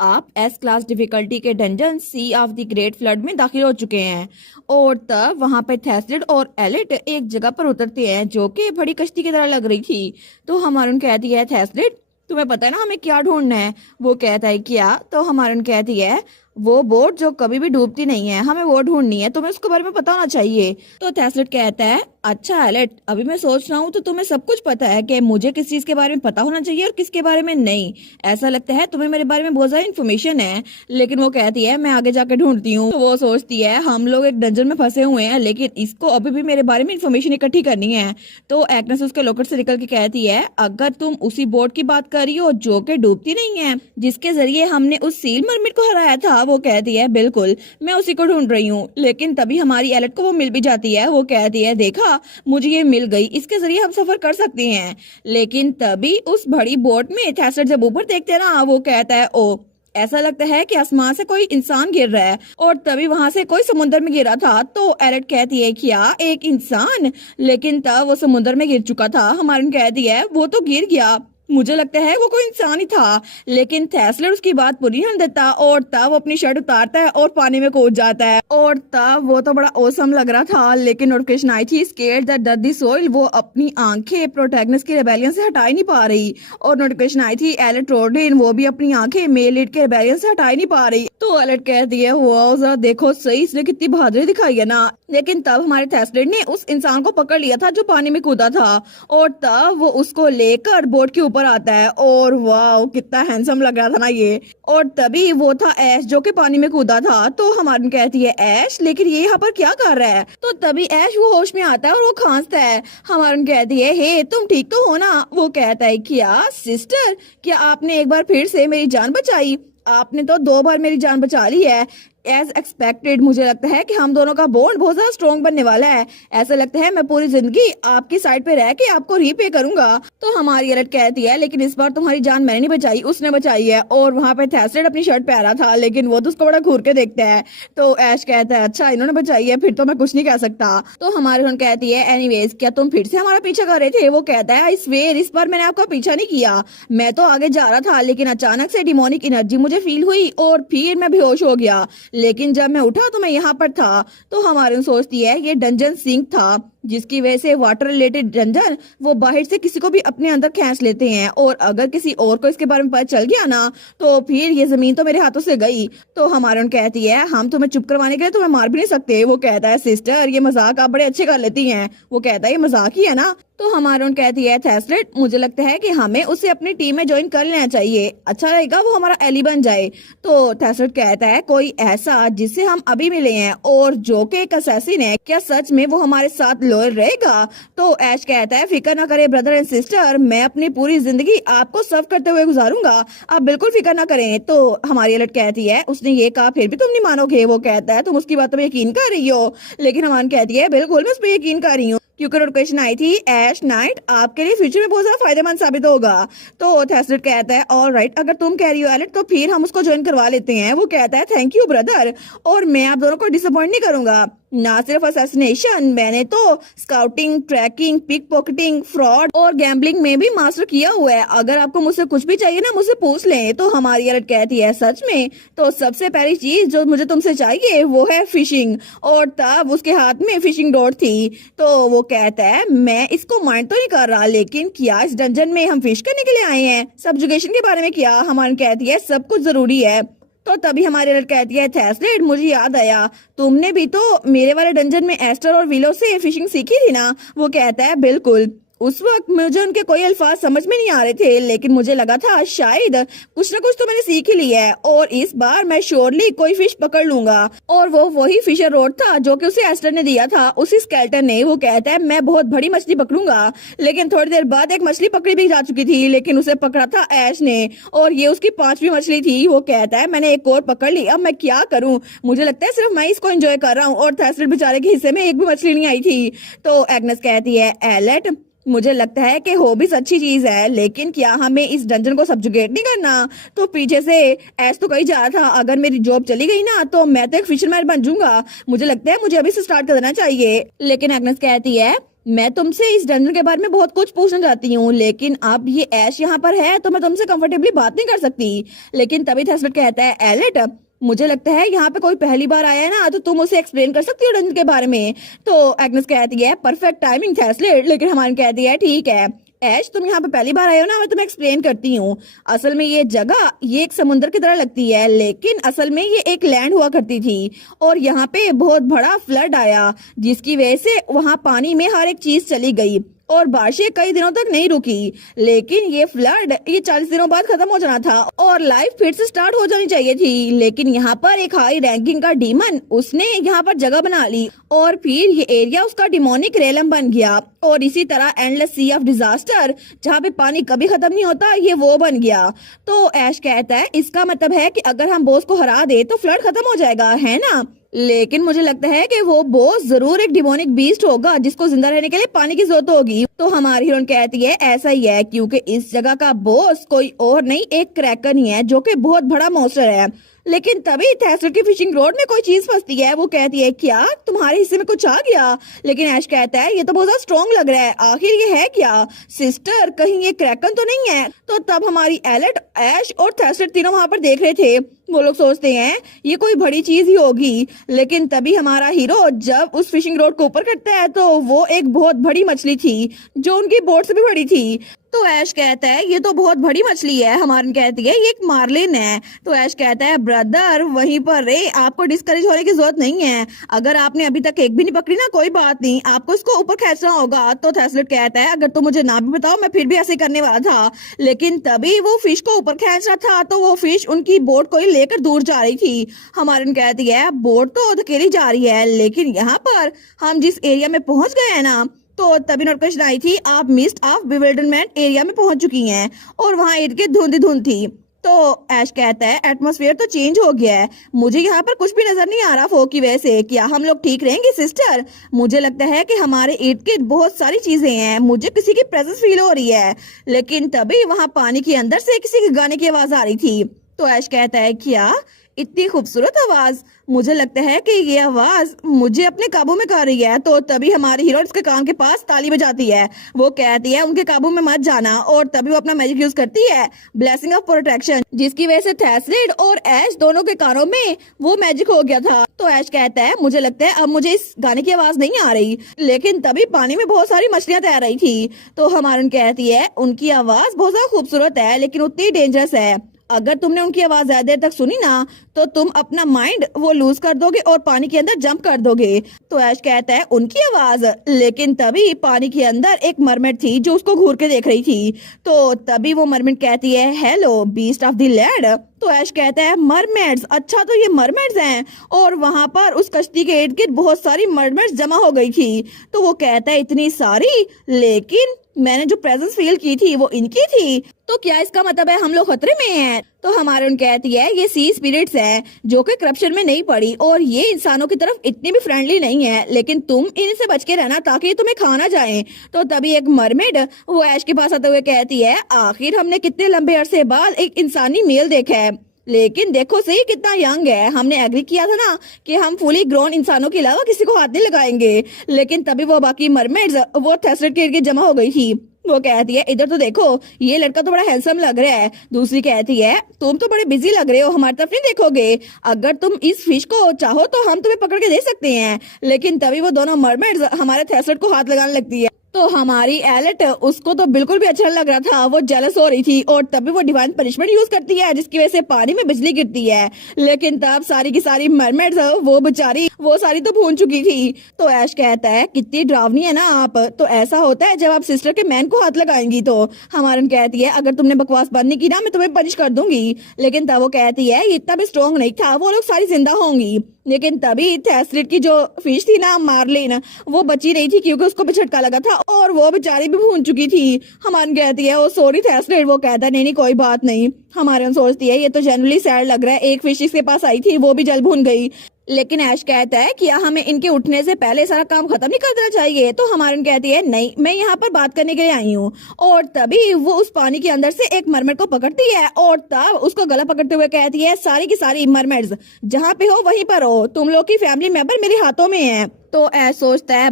आप एस क्लास डिफिकल्टी के dungeon sea of the great flood में दाखिल हो चुके हैं। और तब वहाँ पे थेस्लेट और एलेट एक जगह पर उतरते हैं जो कि बड़ी कश्ती की तरह लग रही थी। तो हमारी कहती है थेस्लेट तुम्हें पता है ना हमें क्या ढूंढना है। वो कहता है क्या। तो हमारी कहती है वो बोट जो कभी भी डूबती नहीं है, हमें वो ढूंढनी है, तुम्हें उसके बारे में पता होना चाहिए। तो थेस्लेट कहता है अच्छा एलेट अभी मैं सोच रहा हूँ तो तुम्हें सब कुछ पता है कि मुझे किस चीज के बारे में पता होना चाहिए और किसके बारे में नहीं। ऐसा लगता है तुम्हें मेरे बारे में बहुत ज्यादा इन्फॉर्मेशन है। लेकिन वो कहती है मैं आगे जाके ढूंढती हूँ। तो वो सोचती है हम लोग एक डंजन में फंसे हुए हैं लेकिन इसको अभी भी मेरे बारे में इन्फॉर्मेशन इकट्ठी करनी है। तो एग्नेस उसके लॉकर से निकल के कहती है अगर तुम उसी बोट की बात कर रही हो जो कि डूबती नहीं है, जिसके जरिए हमने उस सील मरमिट को हराया था। वो कहती है बिल्कुल मैं उसी को ढूंढ रही हूँ। लेकिन तभी हमारी एलेट को वो मिल भी जाती है। वो कहती है देखा मुझे ये मिल गई, इसके जरिए हम सफर कर सकते हैं। लेकिन तभी उस बड़ी बोट में थेस्लेट जब ऊपर देखते हैं ना, वो कहता है ओ ऐसा लगता है कि आसमान से कोई इंसान गिर रहा है। और तभी वहां से कोई समुद्र में गिरा था। तो एलेट कहती है क्या एक इंसान। लेकिन तब वो समुद्र में गिर चुका था। हमारी कहती है वो तो गिर गया, मुझे लगता है वो कोई इंसान ही था। लेकिन थेस्लेट उसकी बात पूरी नहीं देता और तब अपनी शर्ट उतारता है और पानी में कूद जाता है। और तब वो तो बड़ा औसम लग रहा था। लेकिन नोटिफिकेशन आई थी स्केर्ड दैट डर्टी सोइल। वो अपनी आंखें प्रोटैगनिस्ट की रेबेलियन से हटा ही नहीं पा रही। और नोटिफिकेशन आई थी एलेट रोडिन, वो भी अपनी आंखें मेल लीड के रेबेलियन से हटा ही नहीं पा रही। तो एलेट कहती है वाओ जरा देखो सही इसने कितनी बहादुरी दिखाई है ना। लेकिन तब हमारे थेस्लेट ने उस इंसान को पकड़ लिया था जो पानी में कूदा था। और तब वो उसको लेकर बोट के ऊपर आता है और वाह कितना हैंडसम लग रहा था ना ये। और तभी वो था ऐश जो कि पानी में कूदा था। तो हमारी कहती है ऐश लेकिन ये यहाँ पर क्या कर रहा है। तो तभी ऐश वो होश में आता है और वो खांसता है। हमारी कहती है हे तुम ठीक तो हो ना। वो कहता है क्या सिस्टर क्या आपने एक बार फिर से मेरी जान बचाई। आपने तो 2 बार मेरी जान बचा ली है। एज एक्सपेक्टेड मुझे लगता है कि हम दोनों का बॉन्ड बहुत ज्यादा स्ट्रॉन्ग बनने वाला है। ऐसा लगता है मैं पूरी जिंदगी आपकी साइड पे रह के आपको रीपे करूंगा। तो हमारी एलेट कहती है लेकिन इस बार तुम्हारी जान मैंने नहीं बचाई, उसने बचाई है। और वहाँ पे थेस्लेट अपनी शर्ट पहना था लेकिन वो तो उसको बड़ा घूर के देखता है। तो ऐश कहता है अच्छा इन्होंने बचाई है फिर तो मैं कुछ नहीं कह सकता। तो हमारी बहन कहती है एनीवेज क्या तुम फिर से हमारा पीछा कर रहे थे। वो कहता है आई स्वेयर इस बार मैंने आपका पीछा नहीं किया, मैं तो आगे जा रहा था लेकिन अचानक से डिमोनिक एनर्जी मुझे फील हुई और फिर मैं बेहोश हो गया। लेकिन जब मैं उठा तो मैं यहाँ पर था। तो हमारी सोचती है ये डंजन सिंक था जिसकी वजह से वाटर रिलेटेड डंजन वो बाहर से किसी को भी अपने अंदर खींच लेते हैं। और अगर किसी और को इसके बारे में पता चल गया ना तो फिर ये जमीन तो मेरे हाथों से गई। तो हमारी कहती है हम तुम्हें चुप करवाने के लिए तुम्हें मार भी नहीं सकते। वो कहता है सिस्टर ये मजाक आप बड़े अच्छे कर लेती हैं। वो कहता है ये मजाक ही है ना। तो हमारी कहती है थेस्लेट मुझे लगता है कि हमें उसे अपनी टीम में ज्वाइन कर लेना चाहिए, अच्छा रहेगा वो हमारा एली बन जाए। तो थेस्लेट कहता है कोई ऐसा जिससे हम अभी मिले हैं और जो कि एक असैसिन है, क्या सच में वो हमारे साथ लॉयल रहेगा। तो ऐश कहता है फिक्र ना करे ब्रदर एंड सिस्टर, मैं अपनी पूरी जिंदगी आपको सर्व करते हुए गुजारूंगा, आप बिल्कुल फिक्र ना करें। तो हमारी एलेट कहती है उसने ये कहा फिर भी तुम नहीं मानोगे। वो कहता है तुम उसकी बातों में यकीन कर रही हो। लेकिन हमारी कहती है बिल्कुल मैं उस पर यकीन कर रही हूँ क्योंकि नोटिफिकेशन आई थी ऐश नाइट आपके लिए फ्यूचर में बहुत ज्यादा फायदेमंद साबित होगा। तो थेस्लेट कहता है ऑल राइट अगर तुम कह रही हो एलेट तो फिर हम उसको ज्वाइन करवा लेते हैं। वो कहता है थैंक यू ब्रदर और मैं आप दोनों को डिसअपॉइंट नहीं करूंगा। ना सिर्फ असैसिनेशन मैंने तो scouting, tracking, pick pocketing, fraud और गैम्बलिंग में भी मास्टर किया हुआ है। अगर आपको मुझसे कुछ भी चाहिए ना मुझसे पूछ लें। तो हमारी एलेट कहती है सच में। तो सबसे पहली चीज जो मुझे तुमसे चाहिए वो है फिशिंग। और तब उसके हाथ में फिशिंग डॉट थी। तो वो कहता है मैं इसको माइंड तो नहीं कर रहा लेकिन क्या इस डंजन में हम फिश करने के लिए आए हैं, सब्जुगेशन के बारे में क्या। हमारी कहती है सब कुछ जरूरी है तो तभी हमारी लड़की कहती है, थैसलेट मुझे याद आया, तुमने भी तो मेरे वाले डंजन में एस्टर और विलो से फिशिंग सीखी थी ना। वो कहता है, बिल्कुल। उस वक्त मुझे उनके कोई अल्फाज समझ में नहीं आ रहे थे, लेकिन मुझे लगा था शायद कुछ ना कुछ तो मैंने सीख ही लिया है और इस बार मैं श्योरली कोई फिश पकड़ लूंगा। और वो वही फिशर रोड था जो कि उसे एस्टर ने दिया था, उसी स्केल्टन ने। वो कहता है, मैं बहुत बड़ी मछली पकड़ूंगा। लेकिन थोड़ी देर बाद एक मछली पकड़ी भी जा चुकी थी, लेकिन उसे पकड़ा था ऐश ने और ये उसकी 5वीं मछली थी। वो कहता है, मैंने एक और पकड़ ली, अब मैं क्या करूं? मुझे लगता है सिर्फ मैं इसको एंजॉय कर रहा हूँ और थैसलेट बेचारे के हिस्से में एक भी मछली नहीं आई थी। तो एग्नेस कहती है, एलेट मुझे लगता है कि हॉबीज अच्छी चीज है, लेकिन क्या हमें इस डंजन को सब्जुगेट नहीं करना? तो पीछे से ऐस तो कही जा रहा था, अगर मेरी जॉब चली गई ना तो मैं तो एक फिशरमैन बन जाऊंगा। मुझे लगता है मुझे अभी से स्टार्ट कर देना चाहिए। लेकिन एग्नेस कहती है, मैं तुमसे इस डंजन के बारे में बहुत कुछ पूछना चाहती हूँ, लेकिन अब ये ऐश यहाँ पर है तो मैं तुमसे कंफर्टेबली बात नहीं कर सकती। लेकिन तभी थैसलेट कहता है, एलेट मुझे लगता है यहाँ पे कोई पहली बार आया है ना, तो तुम उसे एक्सप्लेन कर सकती हो डंजन के बारे में। तो एग्नेस कहती है, परफेक्ट टाइमिंग थैसलेट। लेकिन हमारी कहती है, ठीक है ऐश, तुम यहाँ पे पहली बार आए हो ना, मैं तुम्हें एक्सप्लेन करती हूँ। असल में ये जगह ये एक समुद्र की तरह लगती है, लेकिन असल में ये एक लैंड हुआ करती थी और यहाँ पे बहुत बड़ा फ्लड आया, जिसकी वजह से वहाँ पानी में हर एक चीज चली गई और बारिशें कई दिनों तक नहीं रुकी। लेकिन ये फ्लड ये 40 दिनों बाद खत्म हो जाना था और लाइफ फिर से स्टार्ट हो जानी चाहिए थी। लेकिन यहाँ पर एक हाई रैंकिंग का डीमन उसने यहाँ पर जगह बना ली और फिर ये एरिया उसका डिमोनिक रेलम बन गया और इसी तरह एंडलेस सी ऑफ डिजास्टर, जहाँ पे पानी कभी खत्म नहीं होता, ये वो बन गया। तो ऐश कहता है, इसका मतलब है कि अगर हम बॉस को हरा दे तो फ्लड खत्म हो जाएगा, है ना? लेकिन मुझे लगता है कि वो बॉस जरूर एक डिमोनिक बीस्ट होगा जिसको जिंदा रहने के लिए पानी की जरूरत होगी। तो हमारी हीरोइन कहती है, ऐसा ही है, क्योंकि इस जगह का बॉस कोई और नहीं, एक क्रैकर ही है जो कि बहुत बड़ा मॉन्स्टर है। लेकिन तभी थैसलेट की फिशिंग रोड में कोई चीज फंसती है। वो कहती है, क्या तुम्हारे हिस्से में कुछ आ गया? लेकिन ऐश कहता है, ये तो बहुत ज्यादा स्ट्रॉन्ग लग रहा है, आखिर ये है क्या? सिस्टर, कहीं ये क्रैकन तो नहीं है? तो तब हमारी एलेट, ऐश और थैसलेट तीनों वहां पर देख रहे थे। वो लोग सोचते हैं ये कोई बड़ी चीज ही होगी। लेकिन तभी हमारा हीरो जब उस फिशिंग रोड को ऊपर करता है तो वो एक बहुत बड़ी मछली थी जो उनकी बोट से भी बड़ी थी। तो ऐश कहता है, ये तो बहुत बड़ी मछली है। हमारन कहती है, ये एक मार्लिन है। तो ऐश कहता है, ब्रदर वहीं पर रे, आपको डिस्करेज होने की जरूरत नहीं है। अगर आपने अभी तक एक भी नहीं पकड़ी ना, कोई बात नहीं, आपको इसको ऊपर खींचना होगा। तो थैसलेट कहता है, अगर तुम मुझे ना भी बताओ मैं फिर भी ऐसे करने वाला था। लेकिन तभी वो फिश को ऊपर खींच रहा था तो वो फिश उनकी बोट को ही लेकर दूर जा रही थी। हमारन कहती है, बोट तो धकेली जा रही है, लेकिन यहाँ पर हम जिस एरिया में पहुंच गए हैं ना, तो तभी नोटिफिकेशन आई थी, आप मिस्ट ऑफ बिविल्डरमेंट एरिया में पहुंच चुकी हैं और वहां इर्द गिर्द धुंध धुंध थी। तो ऐश कहता है, एटमॉस्फेयर तो चेंज हो गया है, मुझे यहाँ पर कुछ भी नजर नहीं आ रहा फॉग की वजह से। क्या हम लोग ठीक रहेंगे सिस्टर? मुझे लगता है कि हमारे इर्द गिर्द बहुत सारी चीजें हैं, मुझे किसी की प्रेजेंस फील हो रही है। लेकिन तभी वहां पानी के अंदर से किसी के गाने की आवाज आ रही थी। तो ऐश कहता है, क्या इतनी खूबसूरत आवाज? मुझे लगता है कि ये आवाज मुझे अपने काबू में कर रही है। तो तभी हमारी हीरो उसके कान के पास ताली बजाती है। वो कहती है, उनके काबू में मत जाना। और तभी वो अपना मैजिक यूज करती है, ब्लेसिंग ऑफ प्रोटेक्शन, जिसकी वजह से थैसलेट और ऐश दोनों के कानों में वो मैजिक हो गया था। तो ऐश कहता है, मुझे लगता है अब मुझे इस गाने की आवाज नहीं आ रही। लेकिन तभी पानी में बहुत सारी मछलियां तैर रही थी। तो हमारन कहती है, उनकी आवाज बहुत ज्यादा खूबसूरत है लेकिन उतनी डेंजरस है। अगर तुमने उनकी आवाज ज्यादा देर तक सुनी ना तो तुम अपना माइंड वो लूज कर दोगे और पानी के अंदर जंप कर दोगे। तो ऐश कहता है, उनकी आवाज? लेकिन तभी पानी के अंदर एक मरमेड थी जो उसको घूर के देख रही थी। तो तभी वो मरमेड कहती है, hello beast of the land. तो ऐश कहता है, मरमेड्स? अच्छा, तो ये मरमेड्स हैं। और वहां पर उस कश्ती के इर्द गिर्द बहुत सारी मरमेड्स जमा हो गई थी। तो वो कहता है, इतनी सारी? लेकिन मैंने जो प्रेजेंस फील की थी वो इनकी थी, तो क्या इसका मतलब है हम लोग खतरे में हैं? तो हमारे उन कहती है, ये सी स्पिरिट्स हैं जो कि करप्शन में नहीं पड़ी और ये इंसानों की तरफ इतनी भी फ्रेंडली नहीं है, लेकिन तुम इनसे बच के रहना ताकि तुम्हें खा ना जाए। तो तभी एक मरमेड वो ऐश के पास आते हुए कहती है, आखिर हमने कितने लंबे अरसे बाद एक इंसानी मेल देखा है, लेकिन देखो सही कितना यंग है। हमने एग्री किया था ना कि हम फुली ग्रोन इंसानों के अलावा किसी को हाथ नहीं लगाएंगे। लेकिन तभी वो बाकी मरमेड्स वो थैसलेट के इर्द जमा हो गई थी। वो कहती है, इधर तो देखो, ये लड़का तो बड़ा हैंडसम लग रहा है। दूसरी कहती है, तुम तो बड़े बिजी लग रहे हो, हमारी तरफ नहीं देखोगे? अगर तुम इस फिश को चाहो तो हम तुम्हें पकड़ के दे सकते हैं। लेकिन तभी वो दोनों मरमेड्स हमारे थैसलेट को हाथ लगाने लगती है। तो हमारी एलेट उसको तो बिल्कुल भी अच्छा नहीं लग रहा था, वो जेलस हो रही थी और तभी वो डिवाइन पनिशमेंट यूज करती है जिसकी वजह से पानी में बिजली गिरती है। लेकिन तब सारी की सारी मरमेड्स वो बेचारी वो सारी तो भून चुकी थी। तो ऐश कहता है कितनी डरावनी है ना आप, तो ऐसा होता है जब आप सिस्टर के मैन को हाथ लगाएंगी। तो हमारन कहती है अगर तुमने बकवास बंद नहीं की ना मैं तुम्हें पनिश कर दूंगी। लेकिन तब वो कहती है ये इतना भी स्ट्रॉन्ग नहीं था, वो लोग सारी जिंदा होंगी। लेकिन तभी थेस्लिट की जो फिश थी ना मार्लिन, वो बची नहीं थी क्योंकि उसको भी झटका लगा था और वो बेचारी भी भून चुकी थी। हमारे कहती है ओ सॉरी थेस्लिट, वो कहता है नहीं नहीं कोई बात नहीं। हमारे सोचती है ये तो जनरली सैड लग रहा है, एक फिश इसके पास आई थी वो भी जल भून गई। लेकिन ऐश कहता है कि हमें इनके उठने से पहले सारा काम खत्म नहीं कर देना चाहिए। तो हमारन कहती है नहीं मैं यहाँ पर बात करने के लिए आई हूँ। और तभी वो उस पानी के अंदर से एक मरमेड को पकड़ती है और तब उसको गला पकड़ते हुए कहती है सारी की सारी मरमेड्स जहाँ पे हो वहीं पर हो, तुम लोग की फैमिली मेंबर मेरे हाथों में है। तो ऐश सोचता है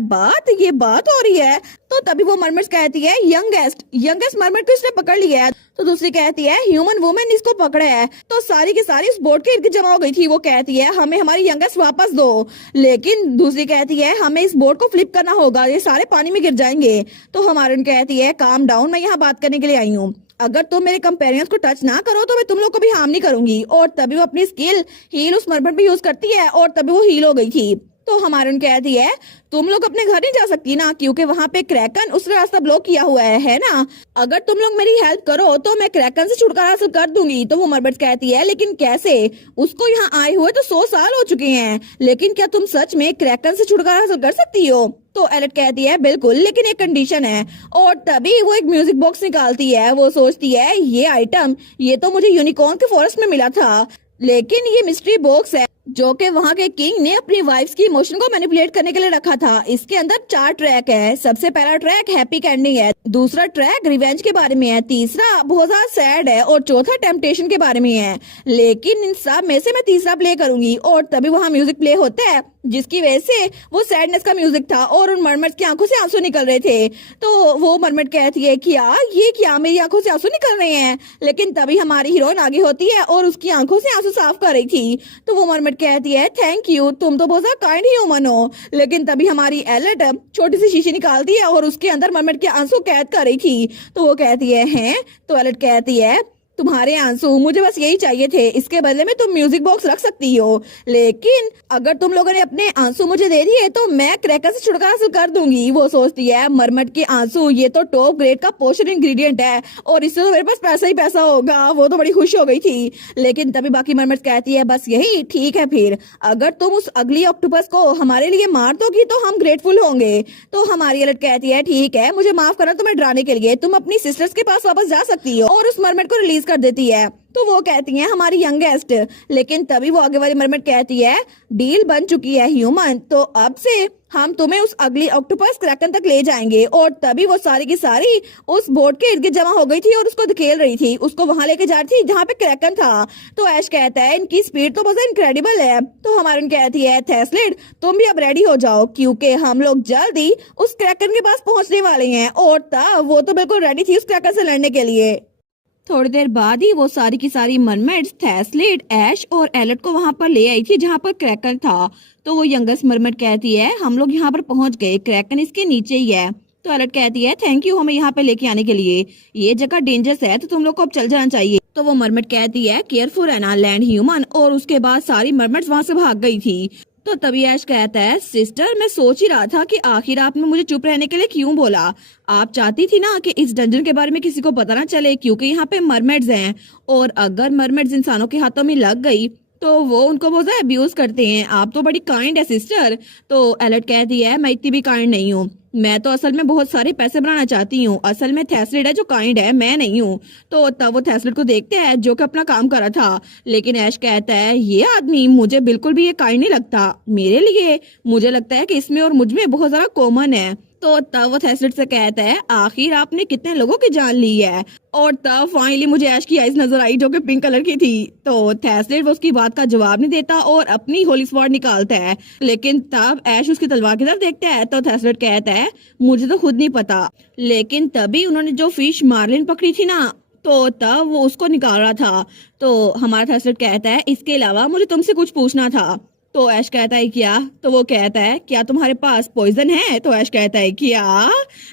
ये बात हो रही है। तो तभी वो मरमेड्स कहती है यंगेस्ट मरमेड को इसने पकड़ लिया है। तो दूसरी कहती है ह्यूमन वुमेन इसको पकड़ा है। तो सारी की सारी उस बोट के इर्द गिर्द जमा हो गई थी। वो कहती है हमें हमारी यंगेस्ट वापस दो। लेकिन दूसरी कहती है हमें इस बोट को फ्लिप करना होगा, ये सारे पानी में गिर जाएंगे। तो हमारन कहती है काम डाउन, मैं यहाँ बात करने के लिए आई हूँ। अगर तुम मेरे कंपेरियंस को टच ना करो तो मैं तुम लोग को भी हार्म नहीं करूंगी। और तभी वो अपनी स्किल हील उस मरमट पे यूज करती है और तभी वो हील हो गई थी। तो हमारन कहती है तुम लोग अपने घर नहीं जा सकती ना क्योंकि वहाँ पे क्रैकन उसने रास्ता ब्लॉक किया हुआ है ना। अगर तुम लोग मेरी हेल्प करो तो मैं क्रैकन से छुटकारा हासिल कर दूंगी। तो वो मरबट कहती है लेकिन कैसे, उसको यहाँ आए हुए तो 100 साल हो चुके हैं, लेकिन क्या तुम सच में क्रैकन से छुटकारा हासिल कर सकती हो। तो एलेट कहती है बिल्कुल, लेकिन एक कंडीशन है। और तभी वो एक म्यूजिक बॉक्स निकालती है। वो सोचती है ये आइटम ये तो मुझे यूनिकॉर्न के फॉरेस्ट में मिला था, लेकिन ये मिस्ट्री बॉक्स है जो कि वहाँ के किंग ने अपनी वाइफ्स की इमोशन को मैनिपुलेट करने के लिए रखा था। इसके अंदर 4 ट्रैक है। सबसे पहला ट्रैक हैप्पी एंडिंग है, दूसरा ट्रैक रिवेंज के बारे में है, तीसरा बहुत ज्यादा सैड है और चौथा टेम्पटेशन के बारे में है। लेकिन इन सब में से मैं तीसरा प्ले करूंगी। और तभी वहाँ म्यूजिक प्ले होता है जिसकी वजह से वो सैडनेस का म्यूजिक था और उन मरमट की आंखों से आंसू निकल रहे थे। तो वो मरमट कहती है कि ये क्या मेरी आंखों से आंसू निकल रहे हैं। लेकिन तभी हमारी हीरोइन आगे होती है और उसकी आंखों से आंसू साफ कर रही थी। तो वो मरमट कहती है थैंक यू, तुम तो बहुत ज्यादा काइंड ह्यूमन हो। लेकिन तभी हमारी एलेट छोटी सी शीशी निकालती है और उसके अंदर मरमट के आंसू कैद कर रही थी। तो वो कहती है हैं। तो एलेट कहती है तुम्हारे आंसू मुझे बस यही चाहिए थे, इसके बदले में तुम म्यूजिक बॉक्स रख सकती हो। लेकिन अगर तुम लोगों ने अपने आंसू मुझे दे दिए तो मैं क्रैकर से छुटकारा हासिल कर दूंगी। वो सोचती है मरमट के आंसू ये तो टॉप ग्रेड का पोषण इंग्रेडिएंट है और इससे तो मेरे पास पैसा ही पैसा होगा। वो तो बड़ी खुश हो गई थी। लेकिन तभी बाकी मरमट कहती है बस यही ठीक है, फिर अगर तुम उस अगली ऑक्टोपस को हमारे लिए मार दोगी तो हम ग्रेटफुल होंगे। तो हमारी एलेट कहती है ठीक है, मुझे माफ करना तुम्हें डराने के लिए, तुम अपनी सिस्टर्स के पास वापस जा सकती हो। और उस मरमट को रिलीज कर देती है। तो वो कहती हैं हमारी यंगेस्ट। लेकिन तभी वो आगे वाली मरमट कहती है डील बन चुकी है ह्यूमन, तो अब से हम तुम्हें उस अगली ऑक्टोपस क्रैकन तक ले जाएंगे। और तभी वो सारी की सारी उस बोट के इर्द गिर्द जमा हो गई थी और उसको धकेल रही थी, उसको वहां लेके जा रही थी जहाँ पे क्रैकन था। तो ऐश कहता है इनकी स्पीड तो बहुत इनक्रेडिबल है। तो हमारी कहती है थेस्लिड तुम भी अब रेडी हो जाओ क्योंकि हम लोग जल्दी उस क्रैकन के पास पहुंचने वाले हैं। और तब वो तो बिल्कुल रेडी थी उस क्रैकन से लड़ने के लिए। थोड़ी देर बाद ही वो सारी की सारी मरमेड्स थेस्लिड, ऐश और एलेट को वहां पर ले आई थी जहां पर क्रैकन था। तो वो यंगेस्ट मरमेड कहती है हम लोग यहाँ पर पहुंच गए, क्रैकन इसके नीचे ही है। तो एलेट कहती है थैंक यू हमें यहाँ पे लेके आने के लिए, ये जगह डेंजरस है तो तुम लोग को अब चल जाना चाहिए। तो वो मरमेड कहती है केयरफुल रहना लैंड ह्यूमन। और उसके बाद सारी मरमेड्स वहां से भाग गई थी। तो तभी ऐश कहता है सिस्टर मैं सोच ही रहा था कि आखिर आपने मुझे चुप रहने के लिए क्यों बोला। आप चाहती थी ना कि इस डंजन के बारे में किसी को पता ना चले क्योंकि यहाँ पे मरमेड्स हैं और अगर मरमेड्स इंसानों के हाथों में लग गई तो वो उनको बहुत ज्यादा अब्यूज करते हैं। आप तो बड़ी काइंड है सिस्टर। तो एलेट कहती है मैं इतनी भी काइंड नहीं हूँ, मैं तो असल में बहुत सारे पैसे बनाना चाहती हूँ। असल में थेस्लिड है जो काइंड है, मैं नहीं हूँ। तो तब वो थेस्लिड को देखते हैं जो कि अपना काम कर रहा था। लेकिन ऐश कहता है ये आदमी मुझे बिल्कुल भी ये काइंड नहीं लगता मेरे लिए, मुझे लगता है कि इसमें और मुझ में बहुत ज्यादा कॉमन है। तो तब वो थेस्लिड से कहता है आखिर आपने कितने लोगों की जान ली है। और तब फाइनली मुझे ऐश की आइज नजर आई जो कि पिंक कलर की थी। तो थेस्लिड वो उसकी बात का जवाब नहीं देता और अपनी होली स्वॉर्ड निकालता है। लेकिन तब ऐश उसकी तलवार की तरफ देखता है तो थेस्लिड कहता है मुझे तो खुद नहीं पता। लेकिन तभी उन्होंने जो फिश मार्लिन पकड़ी थी ना तो तब वो उसको निकाल रहा था। तो हमारा थेस्लिड कहता है इसके अलावा मुझे तुमसे कुछ पूछना था। तो ऐश कहता है क्या? तो वो कहता है क्या तुम्हारे पास पॉइजन है? तो ऐश कहता है क्या?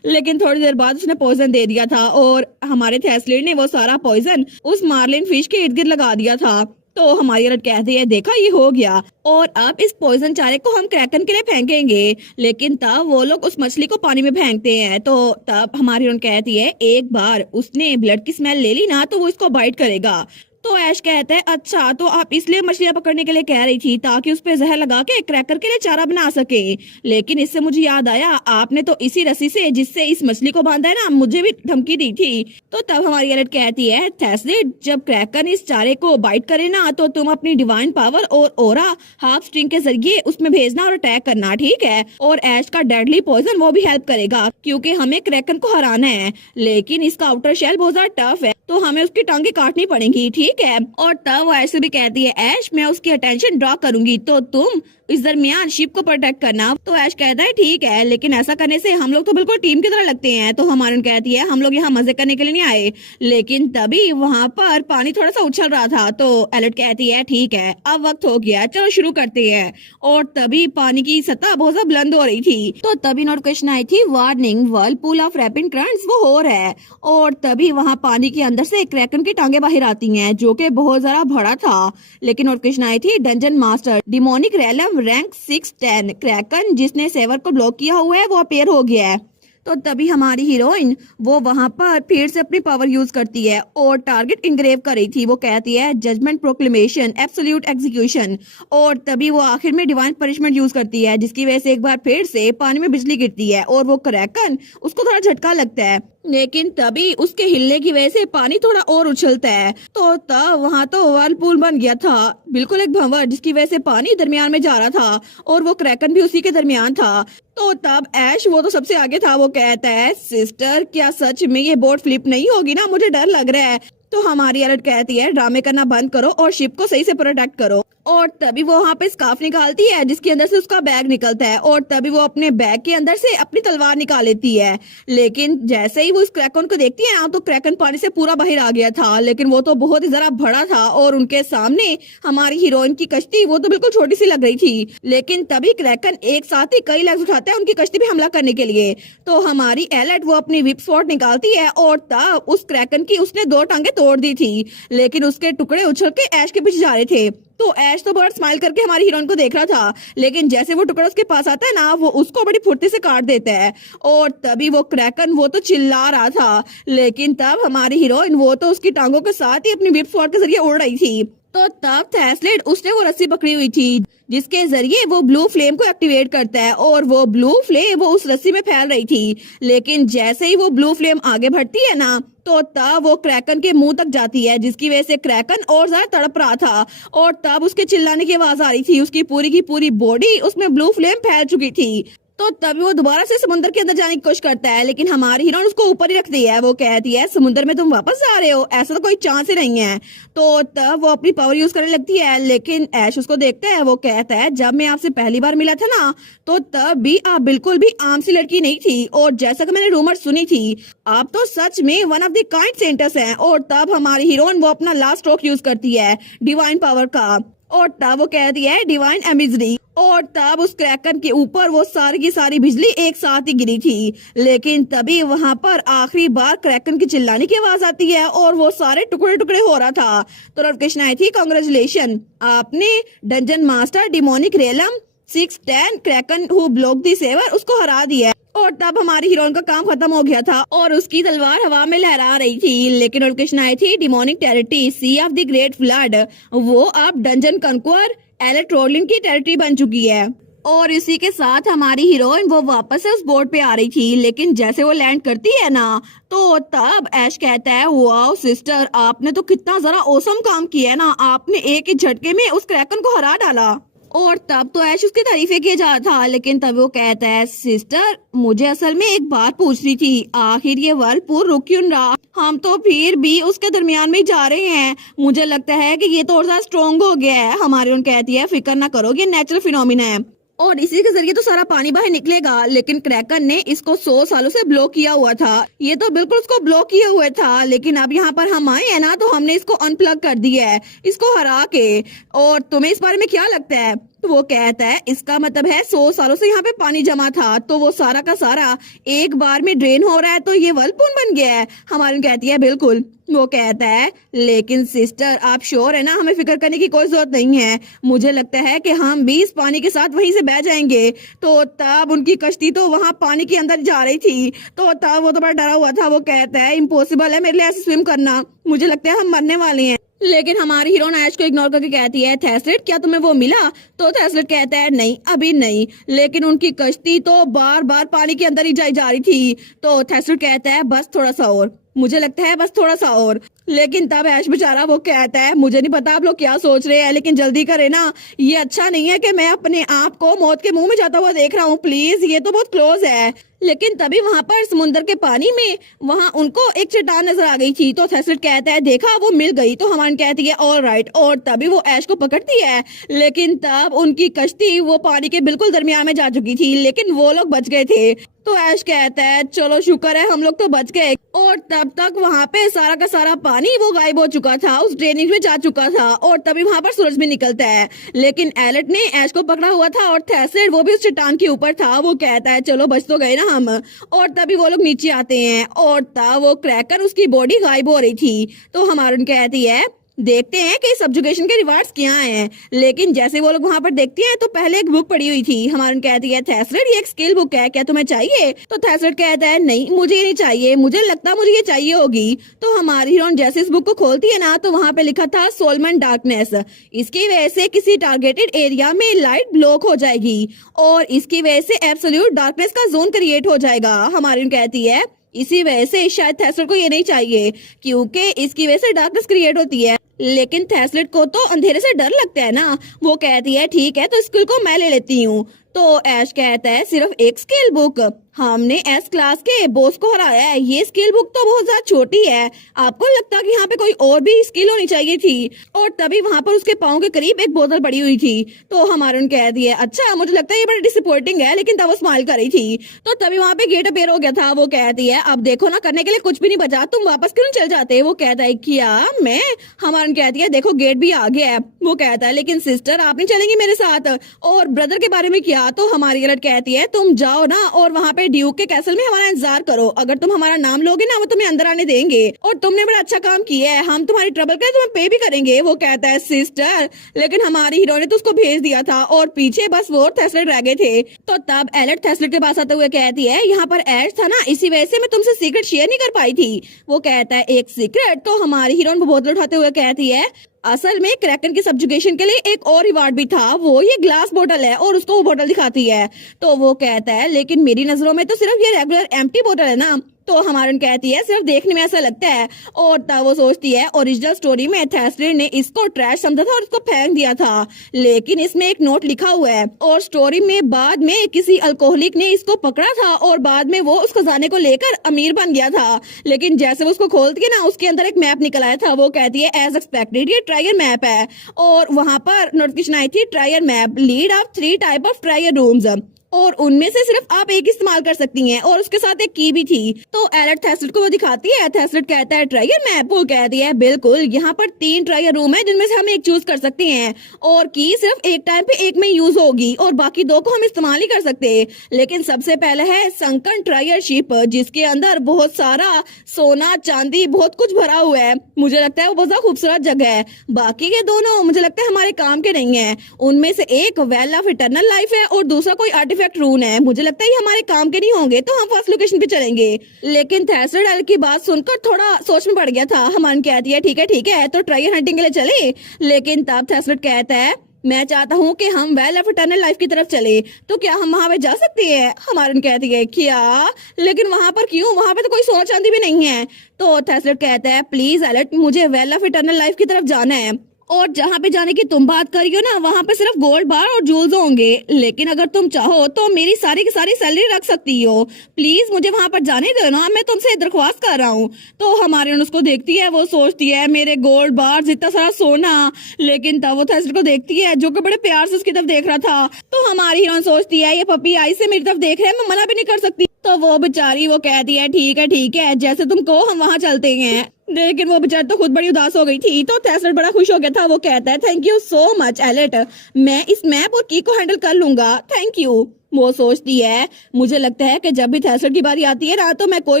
लेकिन थोड़ी देर बाद उसने पॉइजन दे दिया था और हमारे थेस्लिड ने वो सारा पॉइजन उस मार्लिन फिश के इर्द गिर्द लगा दिया था। तो हमारी औरत कहती है देखा ये हो गया, और अब इस पॉइजन चारे को हम क्रैकन के लिए फेंकेंगे। लेकिन तब वो लोग उस मछली को पानी में फेंकते हैं। तो तब हमारी औरत कहती है एक बार उसने ब्लड की स्मेल ले ली ना तो वो इसको बाइट करेगा। तो ऐश कहता है अच्छा तो आप इसलिए मछलियां पकड़ने के लिए कह रही थी ताकि उस पे जहर लगा के क्रैकर के लिए चारा बना सके। लेकिन इससे मुझे याद आया आपने तो इसी रस्सी से जिससे इस मछली को बांधा है ना मुझे भी धमकी दी थी। तो तब हमारी औरत कहती है थेस्लिड जब क्रैकर इस चारे को बाइट करे ना तो तुम अपनी डिवाइन पावर और ओरा हाफ स्ट्रिंग के जरिए उसमें भेजना और अटैक करना, ठीक है? और ऐश का डेडली पॉइजन वो भी हेल्प करेगा क्योंकि हमें क्रैकन को हराना है। लेकिन इसका आउटर शेल बहुत ज्यादा टफ है तो हमें उसकी टांगे काटनी पड़ेंगी, ठीक है? और तब वो ऐसे भी कहती है ऐश मैं उसकी अटेंशन ड्रॉ करूंगी तो तुम इस दरमियान शिप को प्रोटेक्ट करना। तो ऐश कहता है ठीक है, लेकिन ऐसा करने से हम लोग तो बिल्कुल टीम की तरह लगते हैं। तो हमारी कहती है हम लोग यहाँ मजे करने के लिए नहीं आए। लेकिन तभी वहाँ पर पानी थोड़ा सा उछल रहा था। तो एलेट कहती है ठीक है अब वक्त हो गया चलो शुरू करते हैं। और तभी पानी की सतह बहुत ज्यादा बुलंद हो रही थी। तो तभी नोटिफिकेशन आई थी warning Whirlpool of rapid currents वो हो रहा है। और तभी वहाँ पानी के अंदर से क्रैकन की टांगे बाहर आती हैं जो कि बहुत ज्यादा बड़ा था। लेकिन नोटिफिकेशन आई थी dungeon master demonic realm rank 610 Kraken जिसने सेवर को ब्लॉक किया हुआ है वो अपेयर हो गया है। तो तभी हमारी हीरोइन वो वहां पर फिर से अपनी पावर यूज करती है और टारगेट इंग्रेव कर रही थी। वो कहती है जजमेंट प्रोक्लेमेशन एब्सोल्यूट एग्जीक्यूशन। और तभी वो आखिर में डिवाइन पनिशमेंट यूज करती है जिसकी वजह से एक बार फिर से पानी में बिजली गिरती है और वो क्रैकन उसको थोड़ा झटका लगता है। लेकिन तभी उसके हिलने की वजह से पानी थोड़ा और उछलता है। तो तब वहाँ तो वर्लपूल बन गया था, बिल्कुल एक भंवर जिसकी वजह से पानी दरमियान में जा रहा था और वो क्रैकन भी उसी के दरमियान था। तो तब ऐश वो तो सबसे आगे था। वो कहता है सिस्टर क्या सच में ये बोट फ्लिप नहीं होगी ना, मुझे डर लग रहा है। तो हमारी अलर्ट कहती है ड्रामे करना बंद करो और शिप को सही से प्रोटेक्ट करो। और तभी वो वहाँ पे स्कार्फ निकालती है जिसके अंदर से उसका बैग निकलता है और तभी वो अपने बैग के अंदर से अपनी तलवार निकाल लेती है। लेकिन जैसे ही वो इस क्रैकन को देखती है ना तो क्रैकन पानी से पूरा बाहर आ गया था। लेकिन वो तो बहुत ही जरा बड़ा था और उनके सामने हमारी हीरोइन की कश्ती वो तो बिल्कुल छोटी सी लग रही थी। लेकिन तभी क्रैकन एक साथ ही कई लेग्स उठाता है उनकी कश्ती पे हमला करने के लिए। तो हमारी एलेट वो अपनी व्हिप स्वॉर्ड निकालती है और तब उस क्रैकन की उसने 2 टांगे तोड़ दी थी। लेकिन उसके टुकड़े उछल के ऐश के पीछे जा रहे थे। तो ऐश तो बहुत स्माइल करके हमारी हीरोइन को देख रहा था। लेकिन जैसे वो टुकड़ा उसके पास आता है ना वो उसको बड़ी फुर्ती से काट देता है। और तभी वो क्रैकन वो तो चिल्ला रहा था। लेकिन तब हमारी हीरोइन वो तो उसकी टांगों के साथ ही अपनी व्हिप स्वॉर्ड के जरिए उड़ रही थी। तो तब थेस्लिड उसने वो रस्सी पकड़ी हुई थी जिसके जरिए वो ब्लू फ्लेम को एक्टिवेट करता है और वो ब्लू फ्लेम वो उस रस्सी में फैल रही थी। लेकिन जैसे ही वो ब्लू फ्लेम आगे बढ़ती है ना तो तब वो क्रैकन के मुंह तक जाती है जिसकी वजह से क्रैकन और ज्यादा तड़प रहा था। और तब उसके चिल्लाने की आवाज आ रही थी, उसकी पूरी बॉडी उसमें ब्लू फ्लेम फैल चुकी थी। तो तभी वो दोबारा से समुद्र के अंदर जाने की कोशिश करता है लेकिन हमारी हीरोइन उसको ऊपर ही रखती है। वो कहती है समुद्र में तुम वापस जा रहे हो, ऐसा तो कोई चांस ही नहीं है। तो तब वो अपनी पावर यूज करने लगती है लेकिन ऐश उसको देखता है। वो कहता है जब मैं आपसे पहली बार मिला था ना तो तब भी आप बिल्कुल भी आम सी लड़की नहीं थी और जैसा कि मैंने रूमर सुनी थी आप तो सच में one of the kind centres हैं। और तब हमारी हीरोइन वो अपना लास्ट स्ट्रोक यूज करती है डिवाइन पावर का और तब वो कहती है डिवाइन एमिजरी। और तब उस क्रैकन के ऊपर वो सारी की सारी बिजली एक साथ ही गिरी थी। लेकिन तभी वहां पर आखिरी बार क्रैकन की चिल्लाने की आवाज आती है और वो सारे टुकड़े टुकड़े हो रहा था। तो नोटिफिकेशन आई थी कांग्रेचुलेशन आपने dungeon master demonic realm 610 Kraken who block the Saver उसको हरा दिया। और तब हमारी हीरोइन का काम खत्म हो गया था और उसकी तलवार हवा में लहरा रही थी। लेकिन नोटिफिकेशन आई थी demonic territory sea of the great flood वो अब डंजन कन्क्वर एलेट रोलिन की टेरिटरी बन चुकी है। और इसी के साथ हमारी हीरोइन वो वापस से उस बोट पे आ रही थी। लेकिन जैसे वो लैंड करती है ना तो तब ऐश कहता है वाओ सिस्टर आपने तो कितना जरा औसम काम किया है ना, आपने एक ही झटके में उस क्रैकन को हरा डाला। और तब तो ऐश उसकी तारीफें किया जा रहा था। लेकिन तब वो कहता है सिस्टर मुझे असल में एक बात पूछनी थी, आखिर ये वर्लपूल रुक क्यों रहा, हम तो फिर भी उसके दरमियान में जा रहे हैं, मुझे लगता है कि ये तो और ज्यादा स्ट्रॉन्ग हो गया है। हमारी उन कहती है फिक्र ना करो ये नेचुरल फिनोमिना है और इसी के जरिए तो सारा पानी बाहर निकलेगा। लेकिन क्रैकन ने इसको 100 सालों से ब्लॉक किया हुआ था, ये तो बिल्कुल उसको ब्लॉक किया हुआ था। लेकिन अब यहाँ पर हम आए हैं ना तो हमने इसको अनप्लग कर दिया है इसको हरा के। और तुम्हें इस बारे में क्या लगता है? तो वो कहता है इसका मतलब है 100 सालों से यहाँ पे पानी जमा था, तो वो सारा का सारा एक बार में ड्रेन हो रहा है, तो ये वर्लपूल बन गया है। हमारी कहती है बिल्कुल। वो कहता है लेकिन सिस्टर आप श्योर है ना, हमें फिक्र करने की कोई जरूरत नहीं है, मुझे लगता है कि हम भी इस पानी के साथ वहीं से बह जाएंगे। तो तब उनकी कश्ती तो वहां पानी के अंदर जा रही थी, तो तब वो तो बड़ा डरा हुआ था। वो कहता है इम्पॉसिबल है मेरे लिए ऐसे स्विम करना, मुझे लगता है हम मरने वाले हैं। लेकिन हमारी हीरोइन ऐश को इग्नोर करके कहती है थैसलेट क्या तुम्हें वो मिला? तो थैसलेट कहता है नहीं अभी नहीं, लेकिन उनकी कश्ती तो बार बार पानी के अंदर ही जाई जा रही थी। तो थैसलेट कहता है बस थोड़ा सा और, मुझे लगता है बस थोड़ा सा और। लेकिन तब ऐश बेचारा वो कहता है मुझे नहीं पता आप लोग क्या सोच रहे हैं, लेकिन जल्दी करें ना, ये अच्छा नहीं है कि मैं अपने आप को मौत के मुंह में जाता हुआ देख रहा हूँ, प्लीज ये तो बहुत क्लोज है। लेकिन तभी वहां पर समुद्र के पानी में वहां उनको एक चट्टान नजर आ गई थी। तो थैसलेट कहता है देखा वो मिल गई। तो हमारी कहती है ऑल राइट, और तभी वो ऐश को पकड़ती है। लेकिन तब उनकी कश्ती वो पानी के बिल्कुल दरमियान में जा चुकी थी, लेकिन वो लोग बच गए थे। तो ऐश कहता है चलो शुक्र है हम लोग तो बच गए। और तब तक वहाँ पे सारा का सारा पानी वो गायब हो चुका था, उस ड्रेनेज में जा चुका था। और तभी वहाँ पर सूरज भी निकलता है, लेकिन एलेट ने ऐश को पकड़ा हुआ था और थैसलेट वो भी उस चट्टान के ऊपर था। वो कहता है चलो बच तो गए ना हम। और तभी वो लोग नीचे आते हैं और तब वो क्रैकर उसकी बॉडी गायब हो रही थी। तो हमारी कहती है देखते हैं कि सब्जुगेशन के रिवार्ड्स क्या हैं। लेकिन जैसे वो लोग वहां पर देखते हैं तो पहले एक बुक पड़ी हुई थी। हमारी कहती है थैसलेट ये एक स्किल बुक है, क्या तुम्हें चाहिए? तो थैसलेट कहता है नहीं मुझे ये नहीं चाहिए, मुझे लगता मुझे ये चाहिए होगी। तो हमारी हीरोइन जैसे इस बुक को खोलती है ना, तो वहां पे लिखा था सोलमन डार्कनेस, इसकी वजह से किसी टारगेटेड एरिया में लाइट ब्लॉक हो जाएगी और इसकी वजह से एब्सोल्यूट डार्कनेस का जोन क्रिएट हो जाएगा। हमारी कहती है इसी वजह से शायद थैसलेट को ये नहीं चाहिए, क्योंकि इसकी वजह से डार्कनेस क्रिएट होती है। लेकिन थैसलेट को तो अंधेरे से डर लगता है ना। वो कहती है ठीक है तो स्किल को मैं ले लेती हूँ। तो ऐश कहता है सिर्फ एक स्किल बुक, हमने एस क्लास के बॉस को हराया है, ये स्किल बुक तो बहुत ज्यादा छोटी है, आपको लगता कि यहाँ पे कोई और भी स्किल होनी चाहिए थी। और तभी वहाँ पर उसके पाँव के करीब एक बोतल पड़ी हुई थी। तो हमारे उन कह दिया अच्छा मुझे लगता है ये बड़ा डिसअपॉइंटिंग है, लेकिन तब वो स्माइल कर रही थी। तो तभी वहाँ पे गेट अपेयर हो गया था। वो कहती है अब देखो ना करने के लिए कुछ भी नहीं बचा, तुम वापस क्यों चल जाते? वो कहता है क्या मैं? हमारे कहती है देखो गेट भी आ गया है। वो कहता है लेकिन सिस्टर आप नहीं चलेंगी मेरे साथ? और ब्रदर के बारे में क्या? तो हमारी गलत कहती है तुम जाओ ना और वहाँ पे ड्यूक के कैसल में हमारा इंतजार करो, अगर तुम हमारा नाम लोगे ना वो तुम्हें अंदर आने देंगे, और तुमने बड़ा अच्छा काम किया है, हम तुम्हारी ट्रबल करे तुम्हें पे भी करेंगे। वो कहता है सिस्टर, लेकिन हमारी हीरो ने तो उसको भेज दिया था और पीछे बस वो थैसलेट रह गए थे। तो तब एलेट थैसलेट के पास आते हुए कहती है यहाँ पर ऐश था ना, इसी वजह से मैं तुमसे सीक्रेट शेयर नहीं कर पाई थी। वो कहता है एक सीक्रेट? तो हमारी हीरोइन वो बोतल उठाते हुए कहती है असल में क्रैकन के सब्जुगेशन के लिए एक और रिवार्ड भी था, वो ये ग्लास बोतल है, और उसको वो बोतल दिखाती है। तो वो कहता है लेकिन मेरी नजरों में तो सिर्फ ये रेगुलर एम्प्टी बोतल है ना। तो हमारन कहती है सिर्फ देखने में ऐसा लगता है। और तब वो सोचती है ओरिजिनल स्टोरी में थैसलेट ने इसको ट्रैश समझा था और इसको फेंक दिया था, लेकिन इसमें एक नोट लिखा हुआ है और स्टोरी में बाद में किसी अल्कोहलिक ने इसको पकड़ा था और बाद में वो उस खजाने को लेकर अमीर बन गया था। लेकिन जैसे वो उसको खोलती है ना, उसके अंदर एक मैप निकल आया था। वो कहती है एज एक्सपेक्टेड ये ट्रायल मैप है, और वहां पर नोटिफिकेशन आई थी trial map lead of 3 type of trial rooms, और उनमें से सिर्फ आप एक इस्तेमाल कर सकती हैं, और उसके साथ एक की भी थी। तो एलेट थैसलेट को वो दिखाती है। थैसलेट कहता है ट्रायल मैप? वो कहती है बिल्कुल, यहाँ पर 3 ट्रायल रूम है जिनमें से हम एक चूज कर सकते हैं, और की सिर्फ एक टाइम पे एक में यूज होगी और बाकी 2 को हम इस्तेमाल ही कर सकते। लेकिन सबसे पहले है संकन ट्रायल शिप, जिसके अंदर बहुत सारा सोना चांदी बहुत कुछ भरा हुआ है। मुझे लगता है वो बहुत खूबसूरत जगह है। बाकी के दोनों मुझे लगता है हमारे काम के नहीं है। उनमें से एक वेल ऑफ इटर्नल लाइफ है और दूसरा कोई आर्टिफिशियल रून है। मुझे लगता है ये हमारे काम के नहीं होंगे, तो हम फर्स्ट लोकेशन पे चलेंगे। लेकिन थैसलेट की बात सुनकर थोड़ा सोच में पड़ गया था। हमान कहती है ठीक है तो ट्रायल हंटिंग के लिए चले। लेकिन तब थैसलेट कहता है मैं चाहता हूँ कि हम वेल ऑफ इटर्नल लाइफ की तरफ चले, तो क्या हम वहाँ पे जा सकते हैं? हमारन कहती है क्या? लेकिन वहाँ पर क्यों? वहाँ पे तो कोई सोना चांदी भी नहीं है। तो थैसलेट कहता है प्लीज एलेट, मुझे वेल ऑफ इटर्नल लाइफ की तरफ जाना है, और जहाँ पे जाने की तुम बात कर रही हो ना, वहाँ पे सिर्फ गोल्ड बार और जूल्स होंगे। लेकिन अगर तुम चाहो तो मेरी सारी की सारी सैलरी रख सकती हो, प्लीज मुझे वहाँ पर जाने दो ना, मैं तुमसे दरख्वास्त कर रहा हूँ। तो हमारी उसको देखती है, वो सोचती है मेरे गोल्ड बार इतना सारा सोना। लेकिन तब वो थैसलेट को देखती है जो कि बड़े प्यार से उसकी तरफ देख रहा था। तो हमारी हीरोइन सोचती है ये पपी आई से मेरी तरफ देख रहे हैं, मैं मना भी नहीं कर सकती। तो वो बेचारी वो कहती है ठीक है जैसे तुम कहो हम वहाँ चलते हैं। लेकिन वो बेचारी तो खुद बड़ी उदास हो गई थी। तो थेस्लेट बड़ा खुश हो गया था। वो कहता है thank you so much AILET, मैं इस मैप और की को हैंडल कर लूंगा, थैंक यू। वो सोचती है मुझे लगता है कि जब भी थेस्लेट की बारी आती है ना तो मैं कोई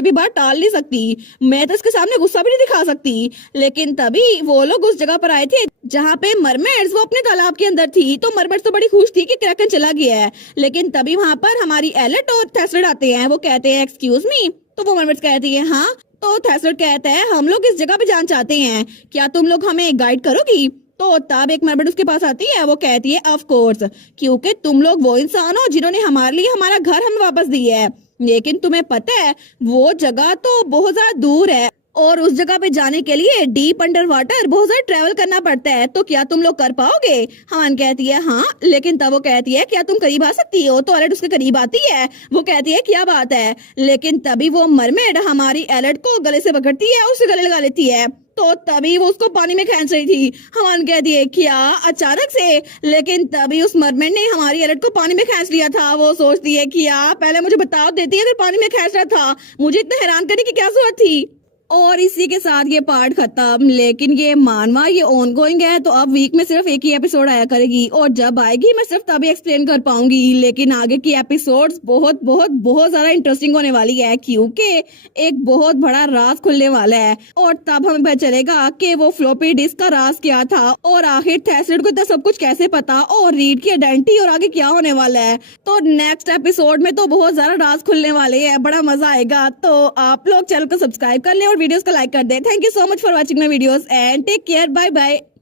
भी बात टाल नहीं सकती, मैं तो इसके सामने गुस्सा भी नहीं दिखा सकती। लेकिन तभी वो लोग उस जगह पर आए थे जहाँ पे मरमेड्स वो अपने तालाब के अंदर थी। तो मरमेड्स तो बड़ी खुश थी कि क्रैकन चला गया है। लेकिन तभी वहाँ पर हमारी एलेट और थेस्लेट आते हैं। वो कहते हैं एक्सक्यूज मी। तो वो मरमेड्स कहती है हाँ। तो थेस्लेट कहता है हम लोग इस जगह पे जाना चाहते हैं, क्या तुम लोग हमें गाइड करोगी? तो तब एक मरमेड उसके पास आती है। वो कहती है ऑफ कोर्स, क्योंकि तुम लोग वो इंसान हो जिन्होंने हमारे लिए हमारा घर हमें वापस दिया है। लेकिन तुम्हें पता है वो जगह तो बहुत ज्यादा दूर है और उस जगह पे जाने के लिए डीप अंडर वाटर बहुत ज्यादा ट्रेवल करना पड़ता है। तो क्या तुम लोग कर पाओगे? हवन कहती है हाँ। लेकिन तब वो कहती है क्या तुम करीब आ सकती हो? तो एलेट उसके करीब आती है। वो कहती है क्या बात है। लेकिन तभी वो मरमेड हमारी एलेट को गले से पकड़ती है, उसे गले लगा लेती है। तो तभी वो उसको पानी में खींच रही थी। हवन कहती है क्या अचानक से? लेकिन तभी उस मरमेड ने हमारी एलेट को पानी में खींच लिया था। वो सोचती है कि यार पहले मुझे बता देती अगर पानी में खींच रहा था, मुझे इतना हैरान करने की क्या जरूरत थी। और इसी के साथ ये पार्ट खत्म। लेकिन ये मानवा ये ऑनगोइंग है तो अब वीक में सिर्फ एक ही एपिसोड आया करेगी और जब आएगी मैं सिर्फ तभी एक्सप्लेन कर पाऊंगी। लेकिन आगे की एपिसोड्स बहुत बहुत बहुत ज्यादा इंटरेस्टिंग होने वाली है क्योंकि एक बहुत बड़ा राज खुलने वाला है और तब हमें पता चलेगा कि वो फ्लॉपी डिस्क का राज क्या था और आखिर थेस्लेट को इतना सब कुछ कैसे पता और रीड की आइडेंटिटी और आगे क्या होने वाला है। तो नेक्स्ट एपिसोड में तो बहुत ज्यादा राज खुलने वाले हैं, बड़ा मजा आएगा। तो आप लोग चैनल को सब्सक्राइब कर ले और वीडियोस को लाइक कर दे। Thank you so much for watching my videos and take care, bye bye.